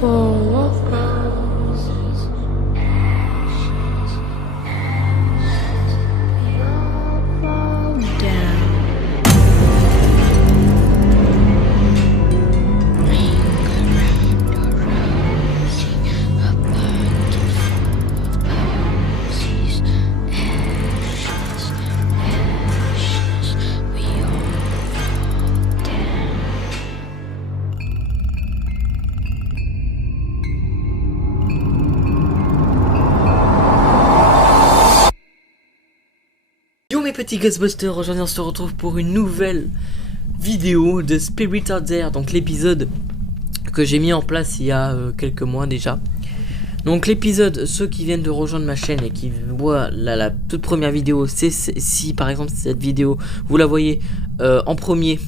full of roses, ashes, ashes, we all fall down. Rings around a rosy, a bundle full of posies, ashes, ashes, we all fall down. Yo mes petits Ghostbusters, aujourd'hui on se retrouve pour une nouvelle vidéo de Spirit Out There, donc l'épisode que j'ai mis en place il y a quelques mois déjà. Donc l'épisode, ceux qui viennent de rejoindre ma chaîne et qui voient la toute première vidéo, c'est si par exemple cette vidéo vous la voyez en premier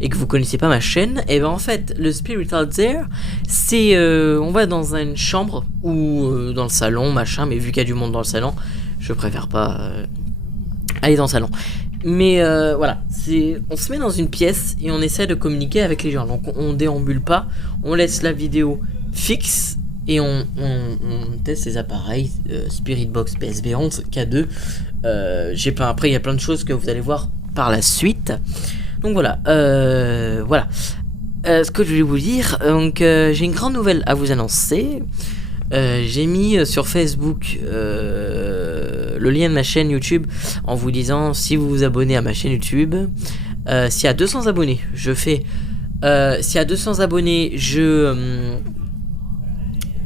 et que vous connaissez pas ma chaîne, et ben en fait le Spirit Out There c'est on va dans une chambre ou dans le salon machin, mais vu qu'il y a du monde dans le salon, je préfère pas aller dans le salon. Mais voilà, on se met dans une pièce et on essaie de communiquer avec les gens. Donc on déambule pas, on laisse la vidéo fixe et on teste les appareils Spirit Box PSV 11 K2. Après il y a plein de choses que vous allez voir par la suite. Donc voilà, ce que je voulais vous dire, donc j'ai une grande nouvelle à vous annoncer. J'ai mis sur Facebook le lien de ma chaîne YouTube en vous disant si vous vous abonnez à ma chaîne YouTube, s'il y a 200 abonnés, je fais s'il y a 200 abonnés, s'il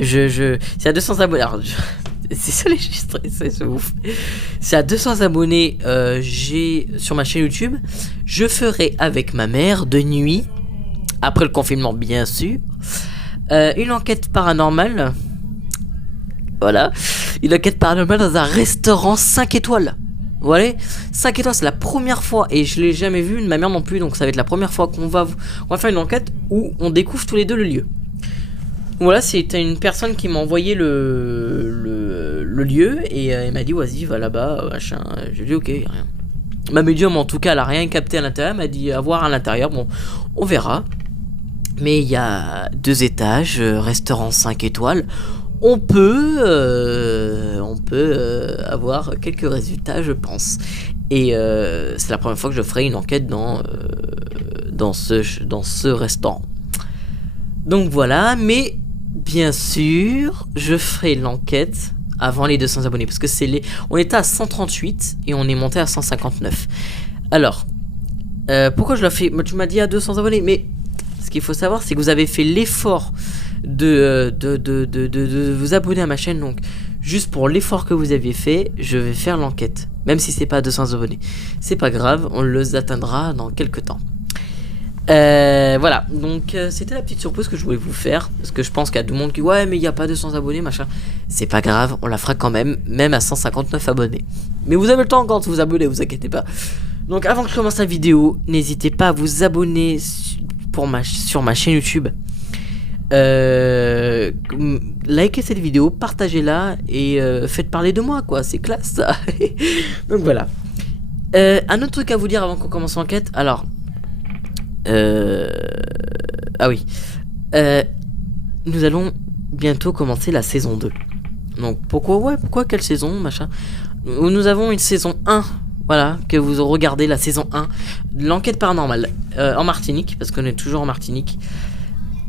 y a 200 abonnés, alors, c'est ça les c'est ouf. S'il y a 200 abonnés, j'ai sur ma chaîne YouTube, je ferai avec ma mère de nuit, après le confinement bien sûr, une enquête paranormale. Voilà, une enquête paranormale dans un restaurant 5 étoiles. Voilà, 5 étoiles, c'est la première fois et je l'ai jamais vu, ma mère non plus, donc ça va être la première fois qu'on va faire une enquête où on découvre tous les deux le lieu. Voilà, c'était une personne qui m'a envoyé le lieu et elle m'a dit vas-y, va là-bas, machin. J'ai dit ok, rien. Ma médium en tout cas, elle a rien capté à l'intérieur, elle m'a dit à voir à l'intérieur, bon, on verra. Mais il y a 2 étages, restaurant 5 étoiles. On peut avoir quelques résultats, je pense. Et c'est la première fois que je ferai une enquête dans ce restaurant. Donc voilà, mais bien sûr, je ferai l'enquête avant les 200 abonnés. Parce que on était à 138 et on est monté à 159. Alors, pourquoi je la fais? Tu m'as dit à 200 abonnés, mais ce qu'il faut savoir, c'est que vous avez fait l'effort de vous abonner à ma chaîne. Donc juste pour l'effort que vous aviez fait, je vais faire l'enquête, même si c'est pas à 200 abonnés, c'est pas grave, on les atteindra dans quelques temps. Voilà, donc c'était la petite surprise que je voulais vous faire, parce que je pense qu'il y a tout le monde qui ouais mais il n'y a pas 200 abonnés machin. C'est pas grave, on la fera quand même à 159 abonnés, mais vous avez le temps encore de vous abonner, vous inquiétez pas. Donc avant que je commence la vidéo, n'hésitez pas à vous abonner sur ma chaîne YouTube. Likez cette vidéo, partagez-la et faites parler de moi quoi, c'est classe ça. Donc voilà, un autre truc à vous dire avant qu'on commence l'enquête. Alors ah oui, nous allons bientôt commencer la saison 2. Donc pourquoi quelle saison machin. Nous avons une saison 1, voilà, que vous regardez la saison 1 de l'enquête paranormale en Martinique, parce qu'on est toujours en Martinique.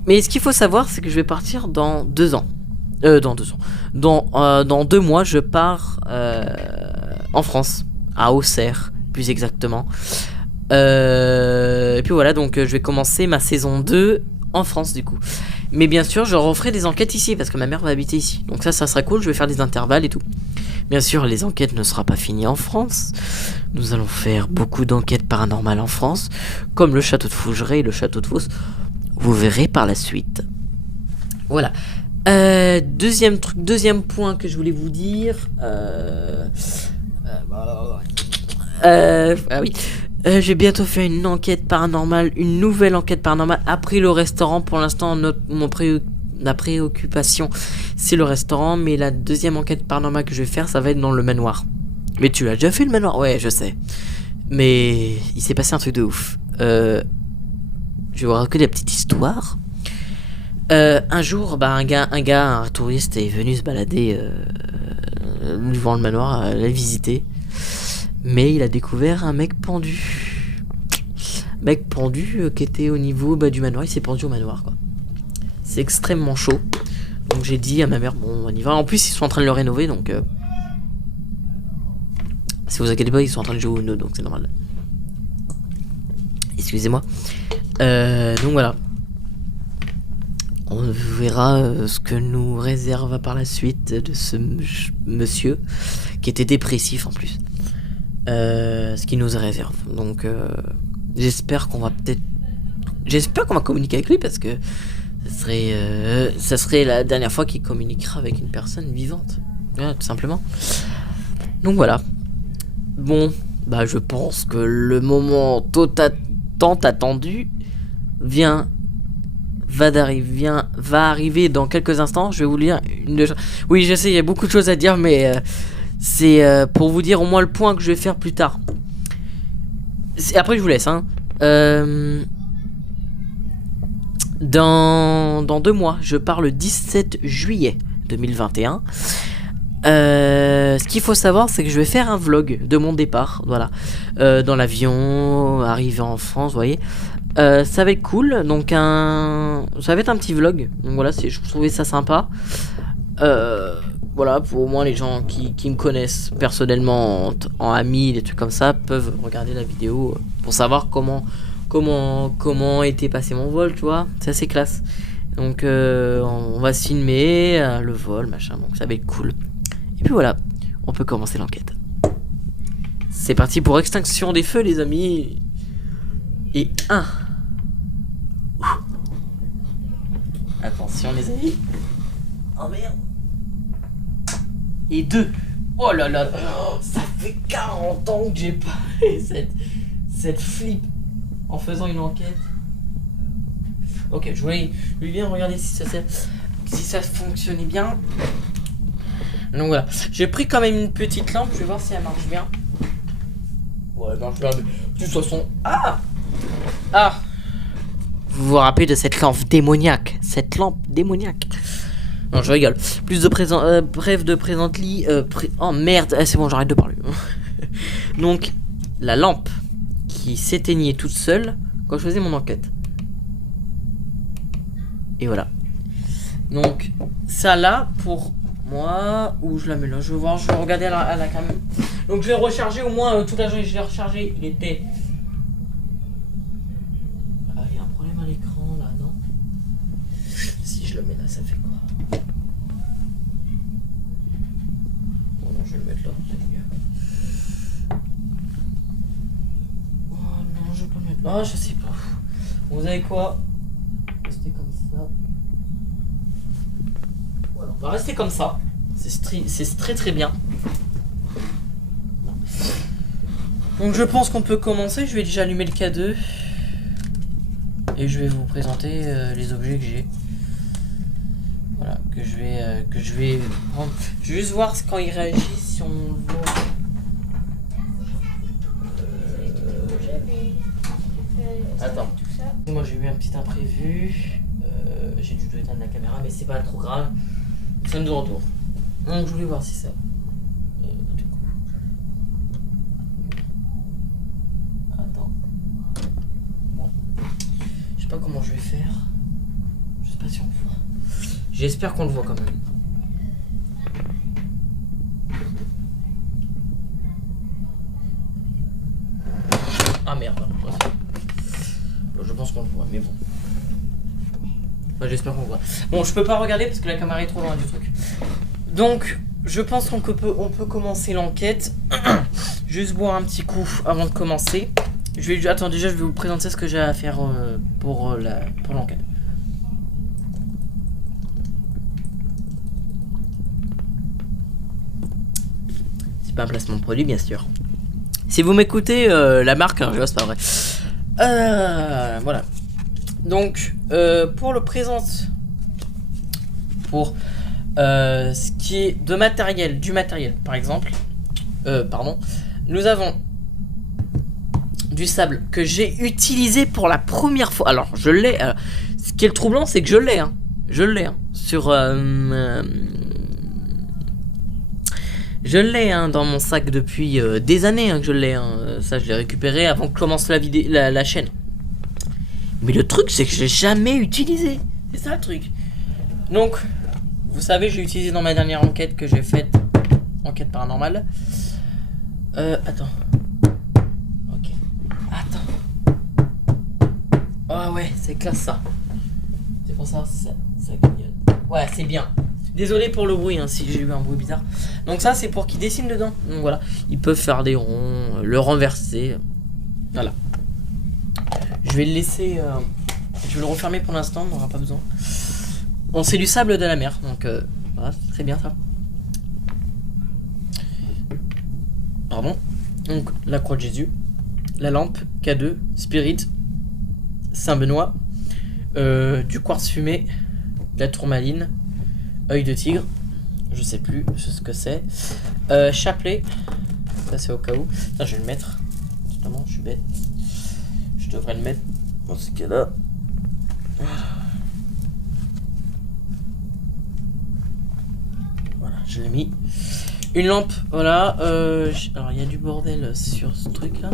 Mais ce qu'il faut savoir, c'est que je vais partir dans 2 ans. Dans 2 mois, je pars en France, à Auxerre, plus exactement. Et puis voilà, donc je vais commencer ma saison 2 en France du coup. Mais bien sûr, je referai des enquêtes ici, parce que ma mère va habiter ici. Donc ça sera cool, je vais faire des intervalles et tout. Bien sûr, les enquêtes ne seront pas finies en France. Nous allons faire beaucoup d'enquêtes paranormales en France, comme le château de Fougeray et le château de Vos. Vous verrez par la suite. Voilà. Deuxième point que je voulais vous dire. Ah oui. J'ai bientôt fait une enquête paranormale, une nouvelle enquête paranormale après le restaurant. Pour l'instant, la préoccupation, c'est le restaurant. Mais la deuxième enquête paranormale que je vais faire, ça va être dans le manoir. Mais tu as déjà fait le manoir? Ouais, je sais. Mais il s'est passé un truc de ouf. Je vais vous raconter la petite histoire. Un jour, bah, un touriste est venu se balader devant le manoir, l'a visiter. Mais il a découvert un mec pendu. Mec pendu qui était au niveau du manoir. Il s'est pendu au manoir, quoi. C'est extrêmement chaud. Donc j'ai dit à ma mère, bon, on y va. En plus, ils sont en train de le rénover, donc... si vous inquiétez pas, ils sont en train de jouer au Uno, donc c'est normal. Excusez-moi. Donc voilà. On verra ce que nous réserve par la suite de ce monsieur qui était dépressif en plus. Ce qui nous réserve. Donc j'espère qu'on va communiquer avec lui parce que ça serait la dernière fois qu'il communiquera avec une personne vivante. Ouais, tout simplement. Donc voilà. Bon, bah je pense que le moment tant attendu va arriver dans quelques instants. Je vais vous lire Oui, je sais, il y a beaucoup de choses à dire, mais c'est pour vous dire au moins le point que je vais faire plus tard. Après, je vous laisse. Hein. Dans 2 mois, je pars le 17 juillet 2021. Ce qu'il faut savoir, c'est que je vais faire un vlog de mon départ. Voilà. Dans l'avion, arrivé en France, vous voyez. Ça va être cool, donc ça va être un petit vlog, donc voilà, je trouvais ça sympa. Voilà, pour au moins les gens qui me connaissent personnellement en ami, des trucs comme ça, peuvent regarder la vidéo pour savoir comment était passé mon vol, tu vois, c'est assez classe. Donc on va se filmer le vol, machin, donc ça va être cool. Et puis voilà, on peut commencer l'enquête. C'est parti pour Extinction des Feux, les amis. Et 1. Attention les amis. Oh merde. Et 2. Oh là là. Oh, ça fait 40 ans que j'ai pas fait cette flip en faisant une enquête. Ok, je voulais bien regarder si ça fonctionnait bien. Donc voilà. J'ai pris quand même une petite lampe. Je vais voir si elle marche bien. Ouais, elle marche bien. De toute façon. Ah. Vous vous rappelez de cette lampe démoniaque? Non, je rigole. Plus de bref de présente-lit. Oh merde, c'est bon, j'arrête de parler. Donc, la lampe qui s'éteignait toute seule quand je faisais mon enquête. Et voilà. Donc, ça là, pour moi, où je la mets là, je vais voir, je vais regarder à la caméra. Donc, je l'ai rechargé au moins toute la journée. Je l'ai rechargé, il était. Il y a un problème à l'écran là, non? Si je le mets là, ça fait quoi? Bon, non, je vais le mettre là, c'est mieux. Oh non, je vais pas le mettre là, je sais pas. Bon, vous savez quoi? Restez comme ça. Voilà, on va rester comme ça. C'est très très bien. Donc je pense qu'on peut commencer. Je vais déjà allumer le K2. Et je vais vous présenter les objets que j'ai. Voilà, que je vais prendre. Je vais juste voir quand il réagit, si on le voit. Attends. Moi j'ai eu un petit imprévu. J'ai dû éteindre la caméra, mais c'est pas trop grave. Nous sommes de retour. Donc je voulais voir si ça. Attends. Bon. Je sais pas comment je vais faire. Je sais pas si on le voit. J'espère qu'on le voit quand même. Ah merde. Bon, je pense qu'on le voit, mais bon. Enfin, j'espère qu'on le voit. Bon, je peux pas regarder parce que la caméra est trop loin du truc. Donc, je pense qu'on peut commencer l'enquête. Juste boire un petit coup avant de commencer. Attends, déjà, je vais vous présenter ce que j'ai à faire pour l'enquête. C'est pas un placement de produit, bien sûr. Si vous m'écoutez, la marque, hein, c'est pas vrai. Voilà. Donc, pour le présent, pour ce qui est du matériel, par exemple, nous avons du sable que j'ai utilisé pour la première fois. Alors, je l'ai. Ce qui est le troublant, c'est que je l'ai. Hein. Je l'ai, hein, je l'ai hein, dans mon sac depuis des années hein, que je l'ai. Hein. Ça, je l'ai récupéré avant que commence la chaîne. Mais le truc, c'est que je l'ai jamais utilisé. C'est ça le truc. Donc, vous savez, j'ai utilisé dans ma dernière enquête que j'ai faite. Enquête paranormale. Attends. Ok. Attends. Oh ouais, c'est classe ça. C'est pour ça clignote. Ouais, c'est bien. Désolé pour le bruit, hein, si j'ai eu un bruit bizarre. Donc ça, c'est pour qu'ils dessinent dedans. Donc voilà, ils peuvent faire des ronds, le renverser. Voilà. Je vais le laisser... je vais le refermer pour l'instant, on n'aura pas besoin. Bon, c'est du sable de la mer, donc voilà, c'est très bien ça. Pardon. Donc, la croix de Jésus, la lampe, K2, Spirit, Saint-Benoît, du quartz fumé, la tourmaline, œil de tigre, je sais plus ce que c'est, chapelet, ça c'est au cas où. Ça, je vais le mettre. Justement, je suis bête. Je devrais le mettre dans ce cas-là. Voilà, je l'ai mis. Une lampe, voilà. Alors, il y a du bordel sur ce truc-là.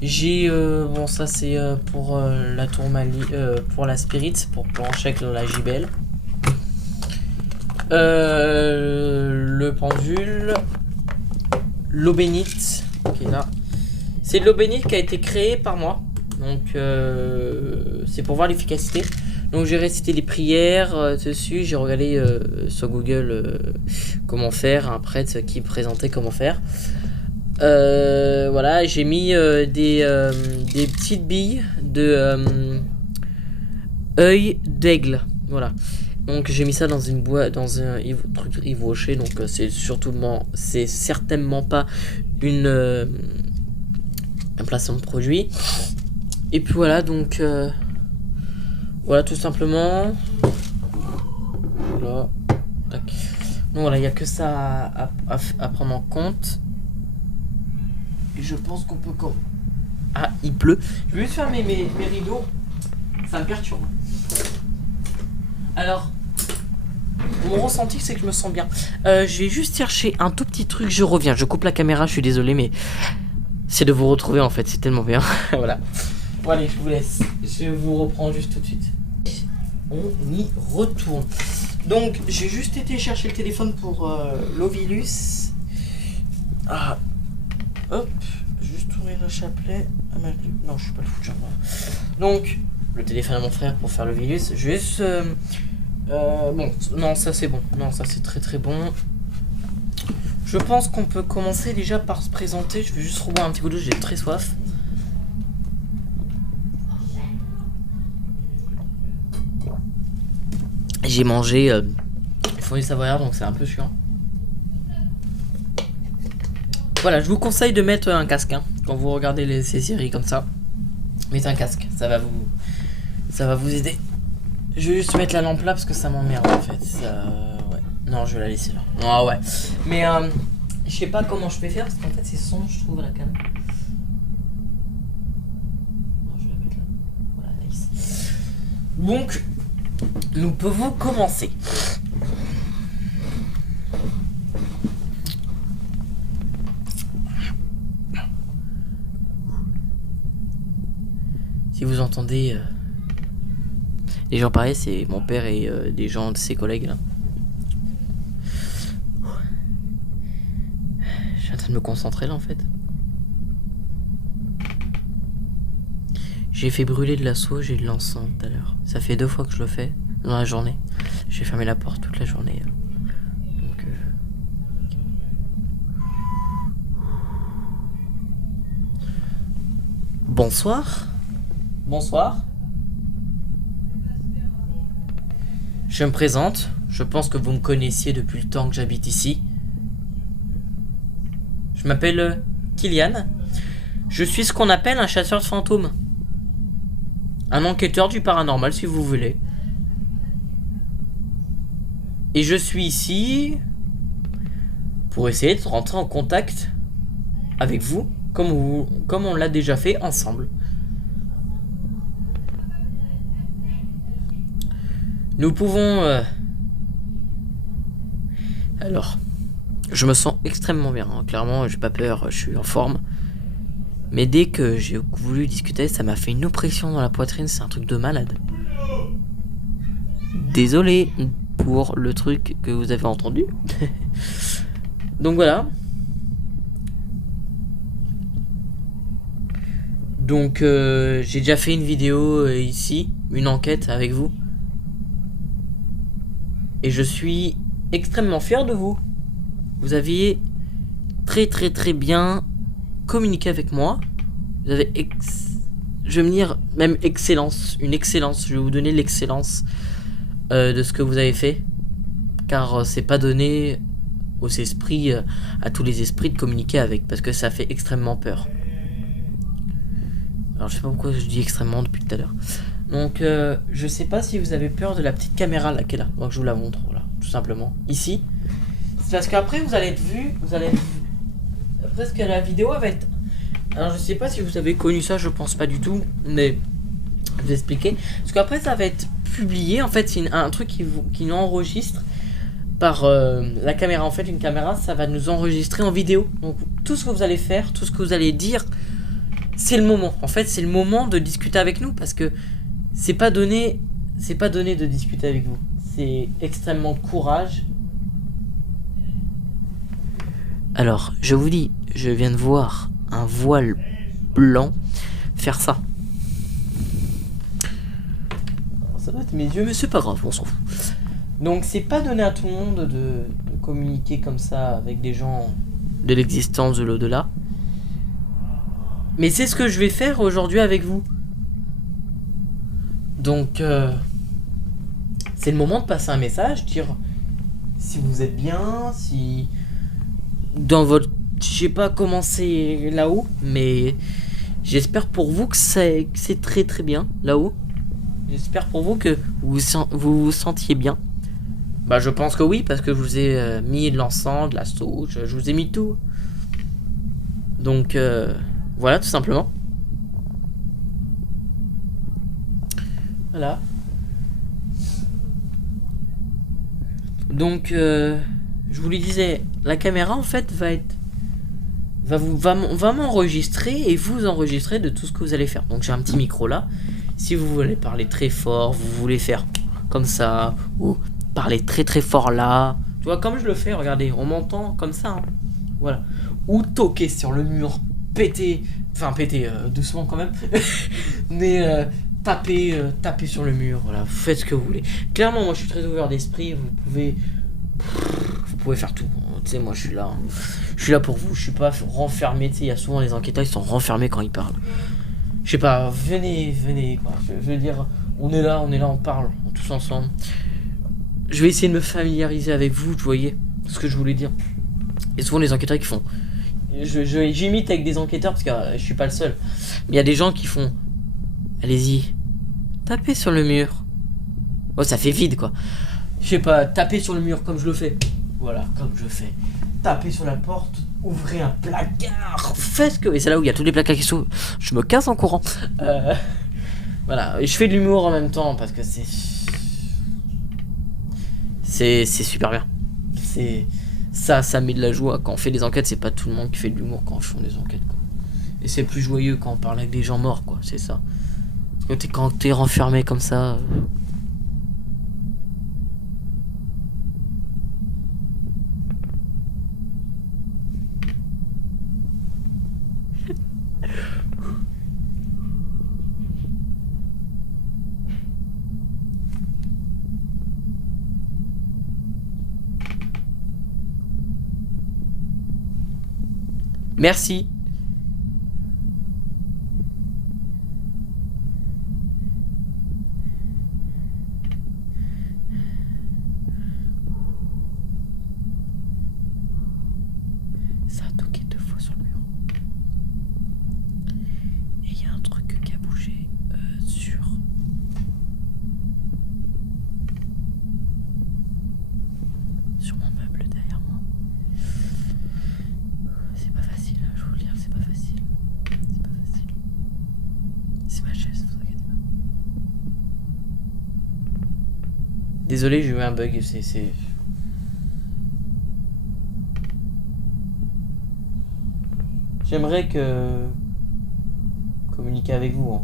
J'ai bon, ça c'est pour la tourmaline, pour la spirit, pour plancher avec la gibelle. Le pendule, l'eau bénite qui est là. C'est de l'eau bénite qui a été créée par moi, donc c'est pour voir l'efficacité. Donc j'ai récité les prières dessus, j'ai regardé sur Google comment faire, un prêtre qui présentait comment faire. Voilà, j'ai mis des petites billes de œil d'aigle. Voilà. Donc j'ai mis ça dans une boîte, dans un truc Yves Rocher. Donc c'est certainement pas une un placement de produit. Et puis voilà, donc voilà tout simplement. Voilà. Tac. Donc voilà, il n'y a que ça à prendre en compte. Et je pense qu'on peut comme... Ah, il pleut. Je vais juste fermer mes rideaux. Ça me perturbe. Alors, mon ressenti, c'est que je me sens bien. Je vais juste chercher un tout petit truc. Je reviens. Je coupe la caméra. Je suis désolé, mais c'est de vous retrouver en fait. C'est tellement bien. Voilà. Bon, allez, je vous laisse. Je vous reprends juste tout de suite. On y retourne. Donc, j'ai juste été chercher le téléphone pour l'Ovilus. Ah. Hop, juste ouvrir le chapelet. Ah, non, je suis pas le fou de chambre. Donc, le téléphone à mon frère pour faire le virus. Juste. Bon, non, ça c'est bon. Non, ça c'est très très bon. Je pense qu'on peut commencer déjà par se présenter. Je vais juste reboire un petit coup d'eau, j'ai très soif. J'ai mangé fondue savoyarde, donc c'est un peu chiant. Voilà, je vous conseille de mettre un casque hein, quand vous regardez ces séries comme ça. Mettez un casque, ça va vous aider. Je vais juste mettre la lampe là parce que ça m'emmerde en fait. Ouais. Non, je vais la laisser là. Ah ouais. Mais je sais pas comment je vais faire parce qu'en fait c'est sombre, je trouve la cam. Non, je vais la mettre là. Voilà, nice. Donc, nous pouvons commencer. Si vous entendez les gens pareils, c'est mon père et des gens de ses collègues là. Je suis en train de me concentrer là en fait. J'ai fait brûler de la sauge et de l'encens tout à l'heure. Ça fait 2 fois que je le fais dans la journée. J'ai fermé la porte toute la journée. Donc bonsoir. Bonsoir. Je me présente. Je pense que vous me connaissiez depuis le temps que j'habite ici. Je m'appelle Kylian. Je suis ce qu'on appelle un chasseur de fantômes. Un enquêteur du paranormal si vous voulez. Et je suis ici pour essayer de rentrer en contact avec vous comme on l'a déjà fait ensemble. Nous pouvons... Alors, je me sens extrêmement bien, hein. Clairement, j'ai pas peur, je suis en forme. Mais dès que j'ai voulu discuter, ça m'a fait une oppression dans la poitrine, c'est un truc de malade. Désolé pour le truc que vous avez entendu. Donc voilà. Donc j'ai déjà fait une vidéo ici, une enquête avec vous. Et je suis extrêmement fier de vous. Vous aviez très bien communiqué avec moi. Vous avez je vais me dire même excellence, une excellence. Je vais vous donner l'excellence de ce que vous avez fait, car c'est pas donné aux esprits, à tous les esprits de communiquer avec, parce que ça fait extrêmement peur. Alors je sais pas pourquoi je dis extrêmement depuis tout à l'heure. Donc je sais pas si vous avez peur de la petite caméra là qui est là. Donc je vous la montre, voilà, tout simplement. Ici. C'est parce qu'après vous allez être vu, après ce que la vidéo va être. Alors je sais pas si vous avez connu ça, je pense pas du tout, mais je vais vous expliquer. Parce qu'après ça va être publié, en fait c'est un truc qui nous enregistre par la caméra. En fait une caméra ça va nous enregistrer en vidéo. Donc tout ce que vous allez faire, tout ce que vous allez dire, c'est le moment. En fait c'est le moment de discuter avec nous, parce que c'est pas donné de discuter avec vous. C'est extrêmement courage. Alors je vous dis, je viens de voir un voile blanc faire ça. Alors, ça doit être mes yeux, mais c'est pas grave, on s'en fout. Donc c'est pas donné à tout le monde de communiquer comme ça avec des gens de l'existence de l'au-delà. Mais c'est ce que je vais faire aujourd'hui avec vous. Donc c'est le moment de passer un message, dire si vous êtes bien, si dans votre... Je sais pas comment c'est là-haut, mais j'espère pour vous que c'est très bien là-haut. J'espère pour vous que vous vous sentiez bien. Bah je pense que oui, parce que je vous ai mis de l'encens, de la sauge, je vous ai mis tout. Donc voilà, tout simplement. Voilà. Donc je vous le disais, la caméra en fait va m'enregistrer et vous enregistrer de tout ce que vous allez faire. Donc j'ai un petit micro là. Si vous voulez parler très fort, vous voulez faire comme ça, ou parler très fort là, tu vois, comme je le fais, regardez, on m'entend comme ça, hein. Voilà. Ou toquer sur le mur, péter, doucement quand même, mais taper sur le mur, voilà, faites ce que vous voulez. Clairement, moi je suis très ouvert d'esprit, vous pouvez faire tout. Tu sais, moi je suis là pour vous, je suis pas renfermé. Tu sais, il y a souvent les enquêteurs, ils sont renfermés quand ils parlent. Je sais pas, venez quoi. Je veux dire, on est là, on parle, tous ensemble. Je vais essayer de me familiariser avec vous, vous voyez ce que je voulais dire. Et souvent les enquêteurs qui font. J'imite avec des enquêteurs parce que je suis pas le seul. Mais il y a des gens qui font. Allez-y, tapez sur le mur. Oh, ça fait vide quoi. Je sais pas, tapez sur le mur comme je le fais. Voilà, comme je fais. Tapez sur la porte, ouvrez un placard, faites ce que... Et c'est là où il y a tous les placards qui s'ouvrent. Je me casse en courant. Voilà, et je fais de l'humour en même temps parce que c'est super bien. Ça met de la joie. Quand on fait des enquêtes, c'est pas tout le monde qui fait de l'humour quand on fait des enquêtes, quoi. Et c'est plus joyeux quand on parle avec des gens morts, quoi, c'est ça. Parce que quand t'es renfermé comme ça... Merci. Ça a toqué 2 fois sur le mur. Et il y a un truc qui a bougé sur mon meuble derrière moi. C'est pas facile, je vous le dire. Désolé, j'ai eu un bug, c'est... J'aimerais communiquer avec vous. Hein.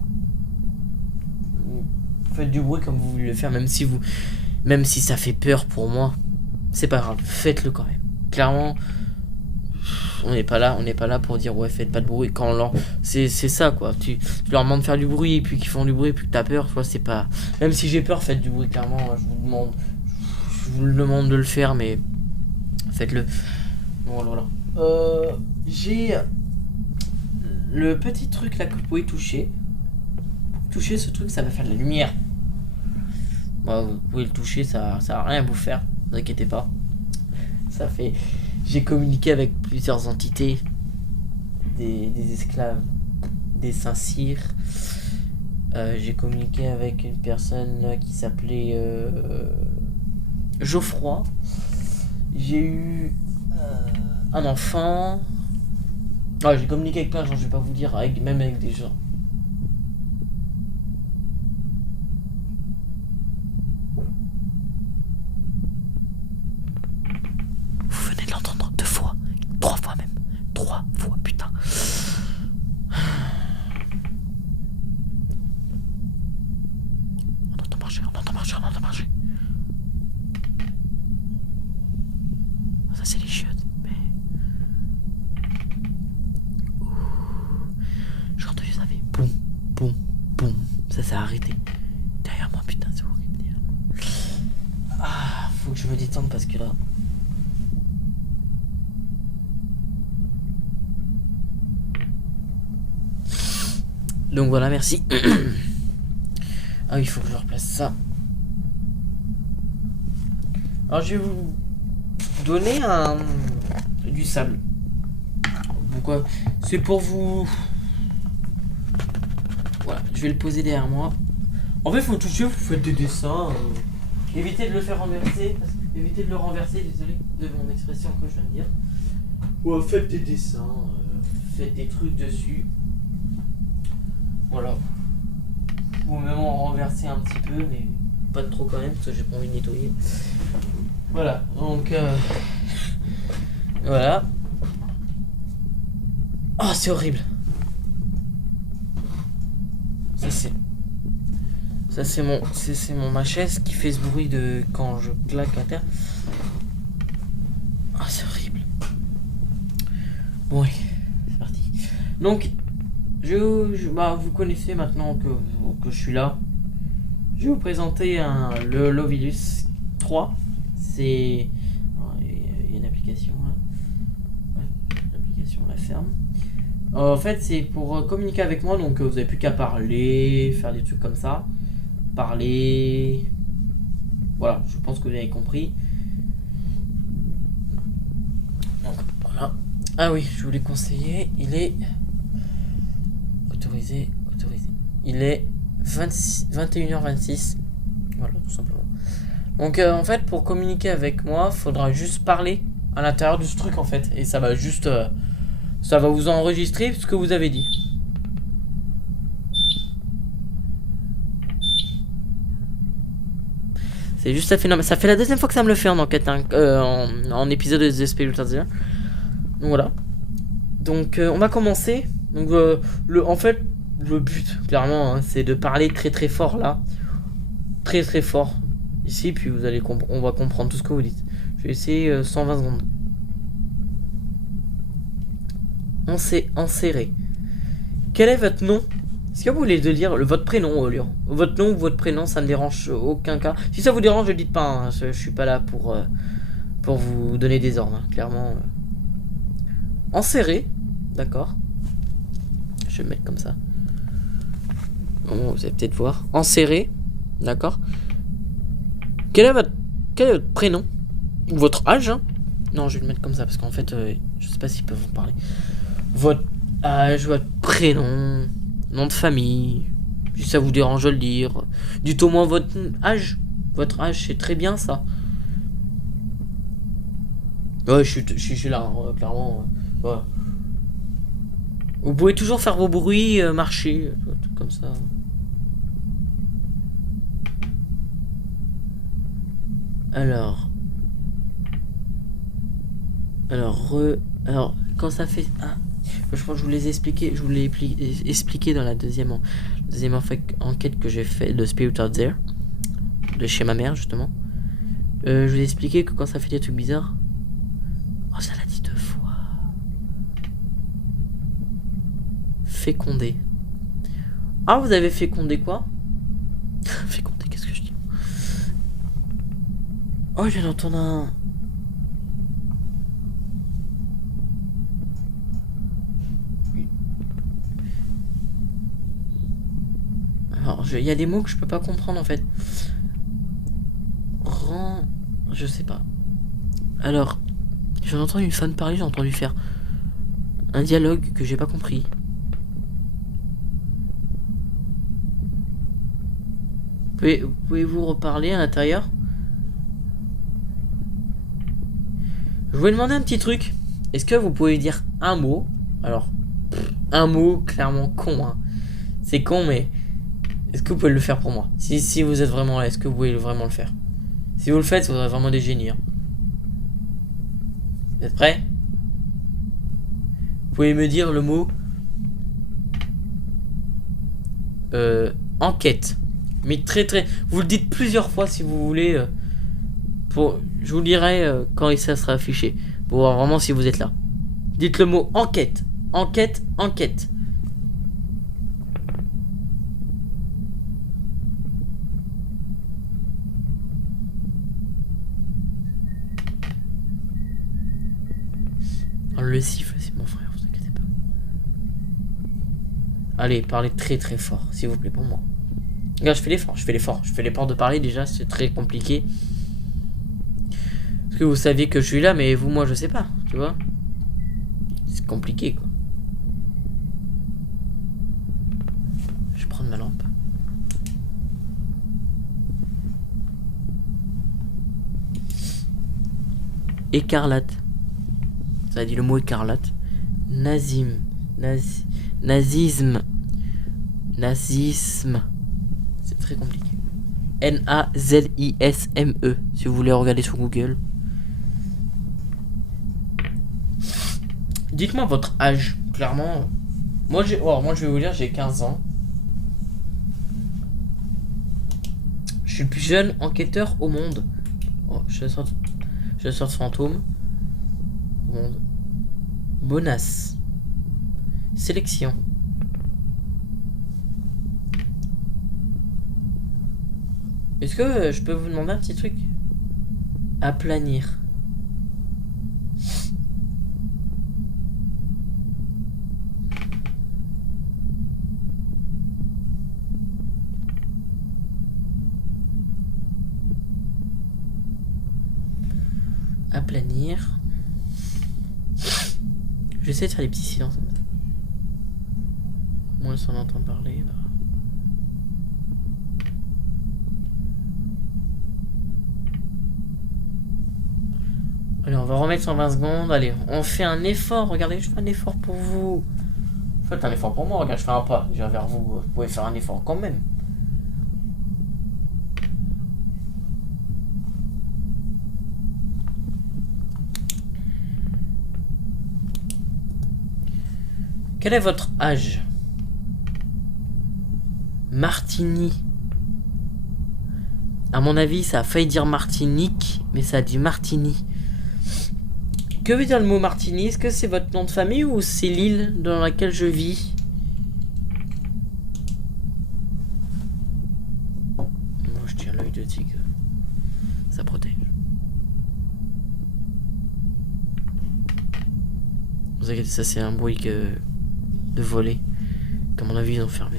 Faites du bruit comme vous voulez le faire, même si ça fait peur pour moi. C'est pas grave, faites-le quand même. Clairement, on n'est pas là pour dire ouais faites pas de bruit. Quand leur... c'est ça quoi. Tu leur demandes de faire du bruit, puis qu'ils font du bruit, puis que t'as peur. Toi c'est pas. Même si j'ai peur, faites du bruit. Clairement, je vous le demande de le faire, mais faites-le. Bon, voilà. J'ai le petit truc là que vous pouvez toucher. Toucher ce truc, ça va faire de la lumière. Bah, vous pouvez le toucher, ça va rien vous faire. Ne vous inquiétez pas. Ça fait. J'ai communiqué avec plusieurs entités, des esclaves, des Saint-Cyr. J'ai communiqué avec une personne qui s'appelait Geoffroy. J'ai eu un enfant. Ah, j'ai communiqué avec plein de gens, je vais pas vous dire, même avec des gens. Vous venez de l'entendre 2 fois, 3 fois même. 3 fois, putain. On entend marcher. Ça c'est les chiottes, mais... J'ai entendu ça fait boum, boum, boum. Ça s'est arrêté. Derrière moi, putain, c'est horrible derrière moi. Ah, faut que je me détende parce que là... Donc voilà, merci. Ah oui, il faut que je replace ça. Alors je vais vous donner du sable. Pourquoi? C'est pour vous... Voilà, je vais le poser derrière moi. En fait, faut toucher, vous faites des dessins. Évitez de le faire renverser. Évitez de le renverser, désolé de mon expression que je viens de dire. Ouais, faites des dessins. Faites des trucs dessus. Voilà. Ou même en renverser un petit peu, mais pas trop quand même, parce que j'ai pas envie de nettoyer. Voilà, donc voilà. Oh, c'est horrible. Ça c'est ma chaise qui fait ce bruit de quand je claque à terre. Ah, c'est horrible. Bon, allez, c'est parti. Donc vous connaissez maintenant que je suis là. Je vais vous présenter le Lovilus 3. C'est... Il y a une application là. Ouais, l'application la ferme. En fait, c'est pour communiquer avec moi, donc vous n'avez plus qu'à parler, faire des trucs comme ça. Parler... Voilà, je pense que vous avez compris. Donc, voilà. Ah oui, je voulais conseiller, il est... Autorisé. Il est 21h26. Voilà, tout simplement. Donc en fait, pour communiquer avec moi, faudra juste parler à l'intérieur de ce truc en fait. Et ça va juste... ça va vous enregistrer ce que vous avez dit. C'est juste ça fait... Ça fait la 2e fois que ça me le fait en enquête, hein, en épisode de The Spiritual Zero. Donc voilà. Donc on va commencer. Donc en fait, le but, clairement, hein, c'est de parler très très fort là. Très très fort. Ici, puis vous allez on va comprendre tout ce que vous dites. Je vais essayer 120 secondes. On s'est enserré. Quel est votre nom? Est-ce que vous voulez dire votre prénom, Lyon? Votre nom ou votre prénom, ça ne dérange aucun cas. Si ça vous dérange, ne dites pas. Hein, je suis pas là pour vous donner des ordres. Hein, clairement. Enserré. D'accord. Je vais me mettre comme ça. Bon, vous allez peut-être voir. Enserré. D'accord. Quel est votre prénom? Ou votre âge, hein? Non, je vais le mettre comme ça parce qu'en fait, je sais pas s'ils peuvent vous parler. Votre âge, votre prénom, nom de famille. Si ça vous dérange de le dire. Dites au moins votre âge. Votre âge, c'est très bien ça. Ouais, je suis là, hein, clairement. Voilà. Vous pouvez toujours faire vos bruits, marcher, tout comme ça. Alors, alors quand ça fait, je crois que je vous les expliqué, je vous l'ai expliqué dans la deuxième enquête que j'ai fait de Spirit Out There, de chez ma mère justement. Je vous ai expliqué que quand ça fait des trucs bizarres, oh ça l'a dit 2 fois. Fécondé. Ah vous avez fécondé quoi? Fécondé, qu'est-ce que je dis? Oh je viens d'entendre un... Alors, il y a des mots que je peux pas comprendre en fait. Je sais pas. Alors, j'ai entendu une femme parler, j'ai entendu faire un dialogue que j'ai pas compris. Pouvez-vous reparler à l'intérieur? Je voulais demander un petit truc. Est-ce que vous pouvez dire un mot? Alors, un mot clairement con, hein. C'est con, mais est-ce que vous pouvez le faire pour moi? Si vous êtes vraiment là, est-ce que vous pouvez vraiment le faire? Si vous le faites, vous aurez vraiment des génies. Hein. Vous êtes prêts? Vous pouvez me dire le mot enquête. Mais très. Vous le dites plusieurs fois si vous voulez. Je vous le dirai quand ça sera affiché. Pour voir vraiment si vous êtes là. Dites le mot enquête. Enquête, enquête. Le siffle, c'est mon frère, vous inquiétez pas. Allez, parlez très fort, s'il vous plaît, pour moi. Regarde, je fais l'effort de parler déjà, c'est très compliqué. Parce que vous savez que je suis là, mais vous, moi, je sais pas, tu vois. C'est compliqué, quoi. Je vais prendre ma lampe. Écarlate. Ça a dit le mot écarlate. Nazisme. C'est très compliqué. Nazisme. Si vous voulez regarder sur Google. Dites-moi votre âge. Clairement. Moi, je vais vous dire, j'ai 15 ans. Je suis le plus jeune enquêteur au monde. Oh, je sors de fantôme. Au monde. Bonasse. Sélection. Est-ce que je peux vous demander un petit truc? Aplanir. Aplanir. J'essaie de faire des petits silences. Moi, si on entend parler. Bah. Allez, on va remettre 120 secondes. Allez, on fait un effort. Regardez, je fais un effort pour vous. Faites un effort pour moi. Regarde, je fais un pas. Je viens vers vous. Vous pouvez faire un effort quand même. Quel est votre âge? Martini. À mon avis, ça a failli dire Martinique, mais ça a dit Martini. Que veut dire le mot Martini? Est-ce que c'est votre nom de famille ou c'est l'île dans laquelle je vis? Moi, je tiens l'œil de tigre. Ça protège. Vous inquiétez, ça c'est un bruit de voler. Qu'à mon avis, ils ont fermé.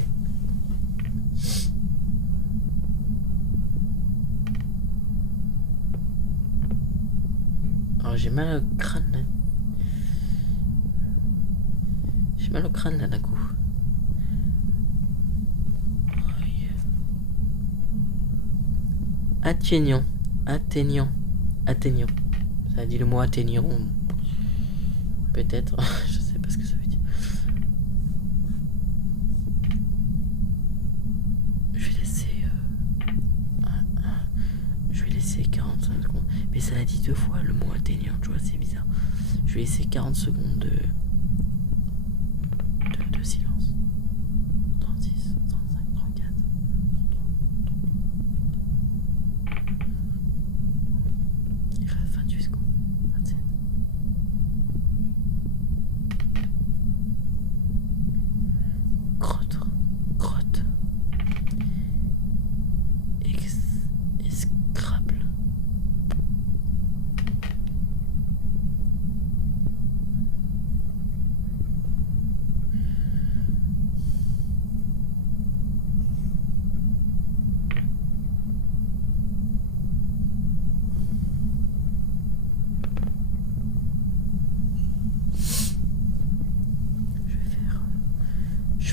Alors, j'ai mal au crâne là. J'ai mal au crâne là d'un coup. Atteignant. Ça a dit le mot atteignant. Peut-être. Je sais pas ce que ça veut dire. Je vais laisser essayer 45 secondes. Mais ça l'a dit 2 fois le mot atteignant, tu vois, c'est bizarre. Je vais essayer 40 secondes de silence. 36, 35, 34, 33. Il reste 28 secondes. 27. Grotte. Escrable.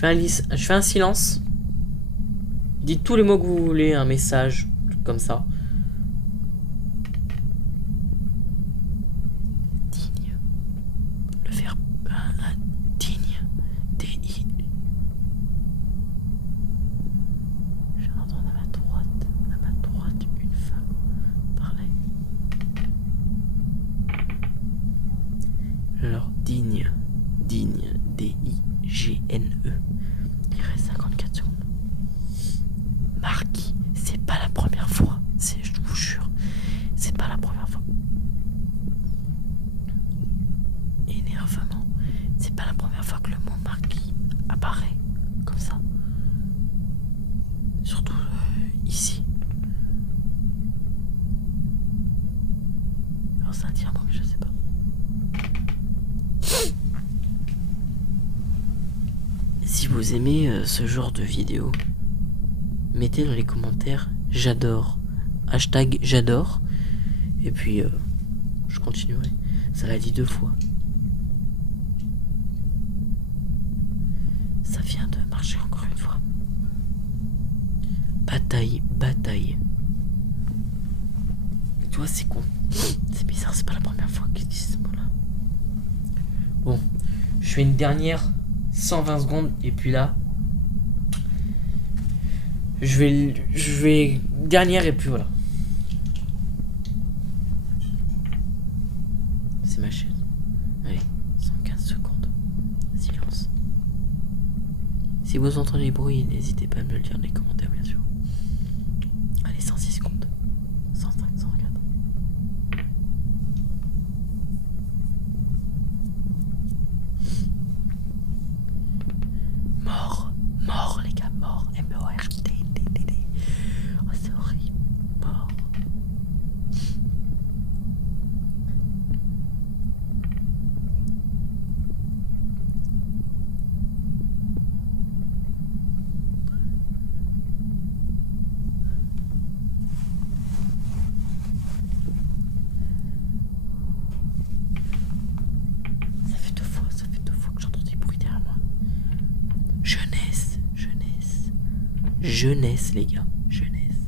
Je fais un silence. Dites tous les mots que vous voulez, un message, comme ça. Digne. Le verbe digne. D-I. Je viens d'entendre à ma droite, une femme parler. Alors, digne, D-I-G-N-E. Il reste 54 secondes. Marquis, c'est pas la première fois, je vous jure, c'est pas la première fois. Énervement, c'est pas la première fois que le mot marquis apparaît comme ça. Surtout ici. Alors c'est un dire mot, mais je sais pas. Si vous aimez ce genre de vidéo, mettez dans les commentaires j'adore, hashtag j'adore, et puis je continuerai. Ça l'a dit 2 fois. Ça vient de marcher encore une fois. Bataille. Et toi c'est con, c'est bizarre, c'est pas la première fois qu'ils disent ce mot là. Bon, je fais une dernière 120 secondes et puis là je vais dernière et puis voilà. C'est ma chaise. Allez, 115 secondes. Silence. Si vous entendez les bruits, n'hésitez pas à me le dire dans les commentaires, bien sûr. Allez, 106 secondes. 105, 104. Mort, les gars, mort. M-O-R-T. Oh, c'est horrible. Mort. Ça fait deux fois que j'entends des bruits derrière moi. Jeunesse, les gars. Jeunesse.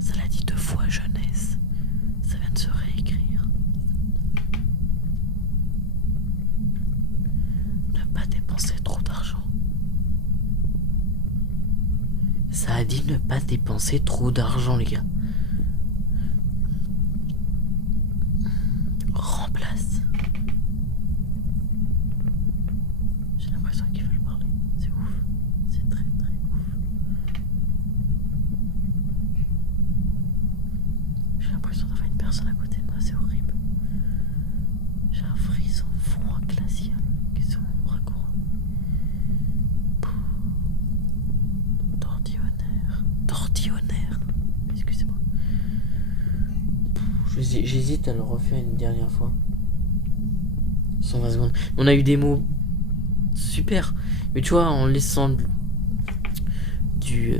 Ça l'a dit 2 fois, jeunesse. Ça vient de se réécrire. Ne pas dépenser trop d'argent. Ça a dit ne pas dépenser trop d'argent, les gars. Remplace. J'ai l'impression qu'ils veulent parler. C'est ouf. C'est très très ouf. J'ai l'impression d'avoir une personne à côté de moi. C'est horrible. J'ai un frisson froid glacial qui est sur mon bras courant. Tordillonnaire. Excusez-moi. J'hésite à le refaire une dernière fois. 120 secondes. On a eu des mots super. Mais tu vois, en laissant du...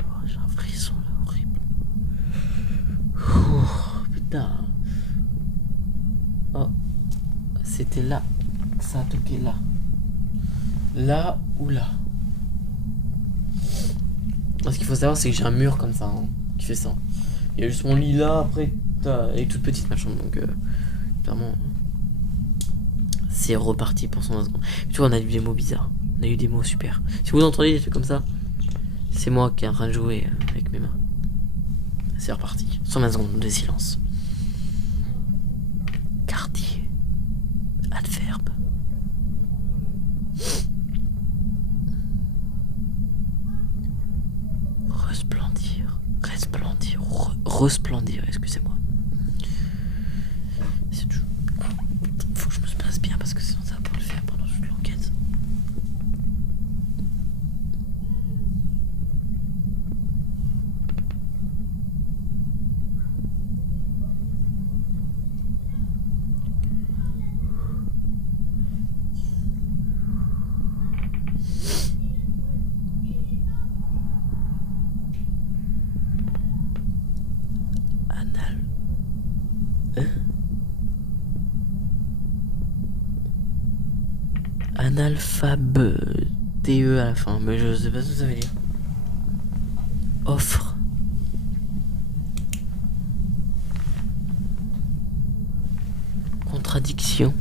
Oh, j'ai un frisson là, horrible. Ouh, putain. Oh. C'était là. Ça a toqué là. Là ou là. Ce qu'il faut savoir, c'est que j'ai un mur comme ça, hein, qui fait ça. Il y a juste mon lit là, après, elle est toute petite ma chambre, donc clairement, c'est reparti pour 120 secondes. Tu vois, on a eu des mots bizarres, on a eu des mots super. Si vous entendez des trucs comme ça, c'est moi qui est en train de jouer avec mes mains. C'est reparti, 120 secondes de silence. Quartier, adverbe. Resplendir, excusez-moi. Faut que je me place bien parce que sinon ça va pas le faire pendant toute l'enquête. Analphabe, TE à la fin, mais je sais pas ce que ça veut dire. Offre. Contradiction.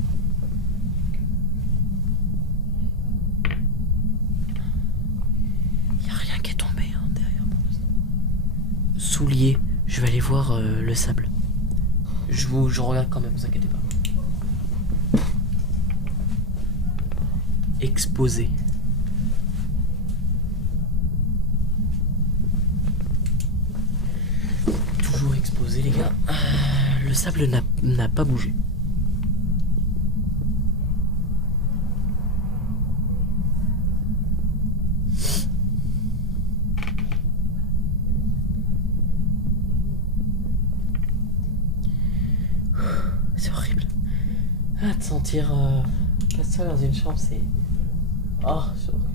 Y a rien qui est tombé derrière pour l'instant. Soulier. Je vais aller voir le sable. Je regarde quand même, vous inquiétez pas. Exposé. Toujours exposé, les gars. Le sable n'a pas bougé. C'est horrible. De sentir pas seul dans une chambre, c'est... Oh, c'est horrible.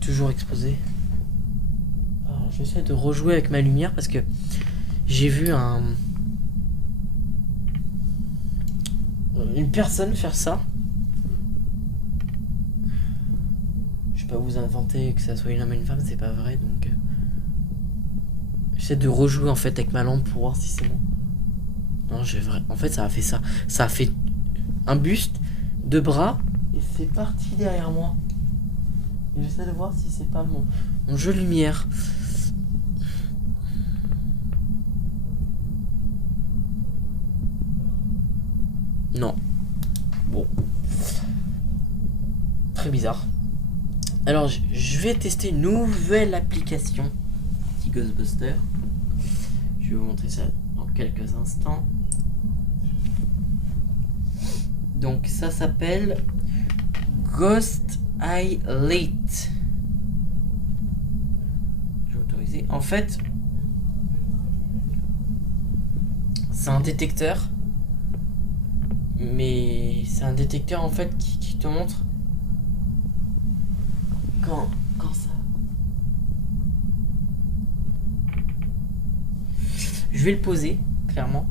Toujours exposé. J'essaie de rejouer avec ma lumière parce que j'ai vu une personne faire ça. Je vais pas vous inventer que ça soit une homme et une femme, c'est pas vrai, donc j'essaie de rejouer en fait avec ma lampe pour voir si c'est moi. Non, en fait ça a fait ça. Ça a fait un buste, deux bras et c'est parti derrière moi. Et j'essaie de voir si c'est pas mon jeu lumière. Non. Bon. Très bizarre. Alors, je vais tester une nouvelle application. Petit Ghostbuster. Je vais vous montrer ça dans quelques instants. Donc, ça s'appelle Ghost Highlight. Je vais autoriser. En fait, c'est un détecteur. Mais c'est un détecteur en fait qui te montre quand ça... Je vais le poser, clairement.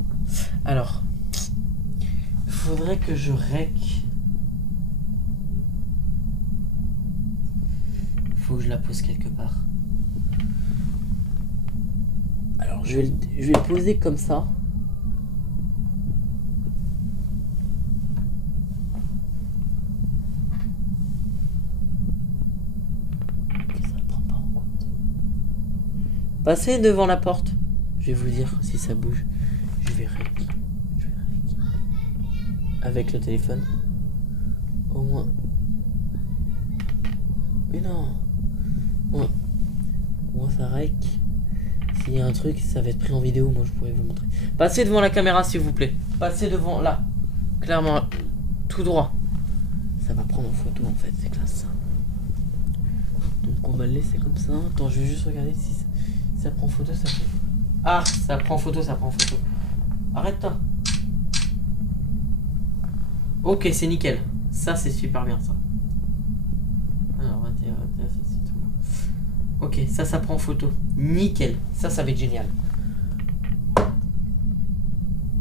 Alors, il faudrait que je rec. Faut que je la pose quelque part. Alors, je vais le poser comme ça. Passez devant la porte. Je vais vous dire si ça bouge. Je vais rec. Avec le téléphone. Au moins. Mais non. Au moins ça rec. S'il y a un truc, ça va être pris en vidéo. Moi je pourrais vous montrer. Passez devant la caméra s'il vous plaît. Passez devant là. Clairement. Tout droit. Ça va prendre en photo en fait. C'est classe ça. Donc on va le laisser comme ça. Attends, je vais juste regarder si ça prend photo, ça fait... Ah, ça prend photo, ça prend photo. Arrête-toi. Ok, c'est nickel. Ça, c'est super bien, ça. Alors, 21, ça, c'est tout. Ok, ça prend photo. Nickel. Ça va être génial.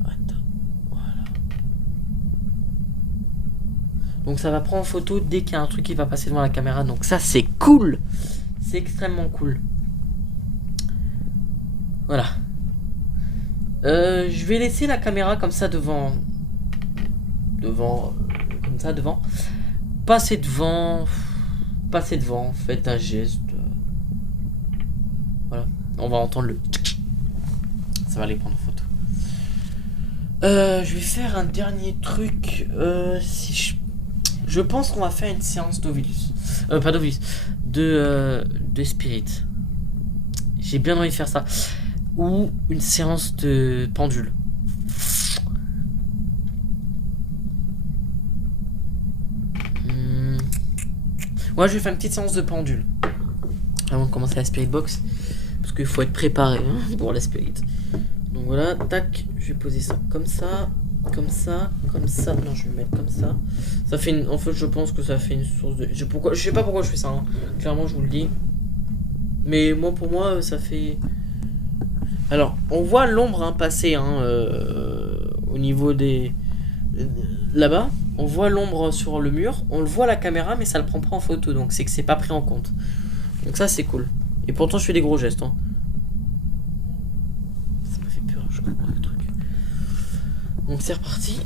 Attends. Voilà. Donc, ça va prendre photo dès qu'il y a un truc qui va passer devant la caméra. Donc, ça, c'est cool. C'est extrêmement cool. Voilà. Je vais laisser la caméra comme ça devant. Comme ça devant. Passez devant. Passez devant. Faites un geste. Voilà. On va entendre le. Ça va aller prendre photo. Je vais faire un dernier truc. Si je pense qu'on va faire une séance d'Ovilus. Pas d'Ovilus. De Spirit. J'ai bien envie de faire ça. Ou une séance de pendule. Ouais, je vais faire une petite séance de pendule. Avant de commencer la Spirit Box. Parce qu'il faut être préparé pour la Spirit. Donc voilà, tac, je vais poser ça comme ça. Comme ça, comme ça. Non, je vais le mettre comme ça. Ça fait une. En fait, je pense que ça fait une source de. Je sais pas pourquoi je fais ça. Hein. Clairement, je vous le dis. Mais moi, pour moi, ça fait. Alors, on voit l'ombre passer au niveau des. Là-bas, on voit l'ombre sur le mur. On le voit à la caméra, mais ça le prend pas en photo. Donc, c'est que c'est pas pris en compte. Donc, ça, c'est cool. Et pourtant, je fais des gros gestes. Hein. Ça m'a fait peur, je comprends le truc. Donc c'est reparti.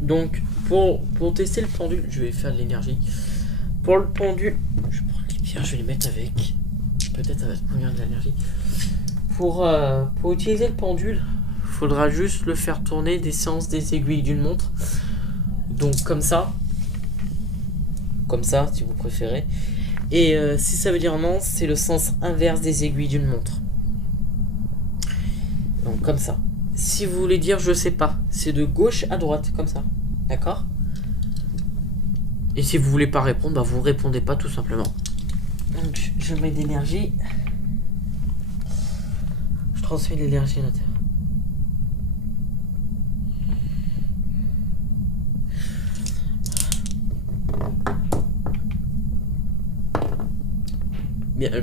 Donc pour tester le pendule, je vais faire de l'énergie. Pour le pendule, je prends les pierres, je vais les mettre avec. Peut-être ça va se prendre de l'énergie. Pour utiliser le pendule, il faudra juste le faire tourner des séances des aiguilles d'une montre. Donc comme ça. Comme ça, si vous préférez. Et si ça veut dire non, c'est le sens inverse des aiguilles d'une montre. Donc comme ça. Si vous voulez dire je sais pas, c'est de gauche à droite, comme ça. D'accord? Et si vous voulez pas répondre, bah vous répondez pas tout simplement. Donc je mets de l'énergie. Je transmets l'énergie à l'intérieur.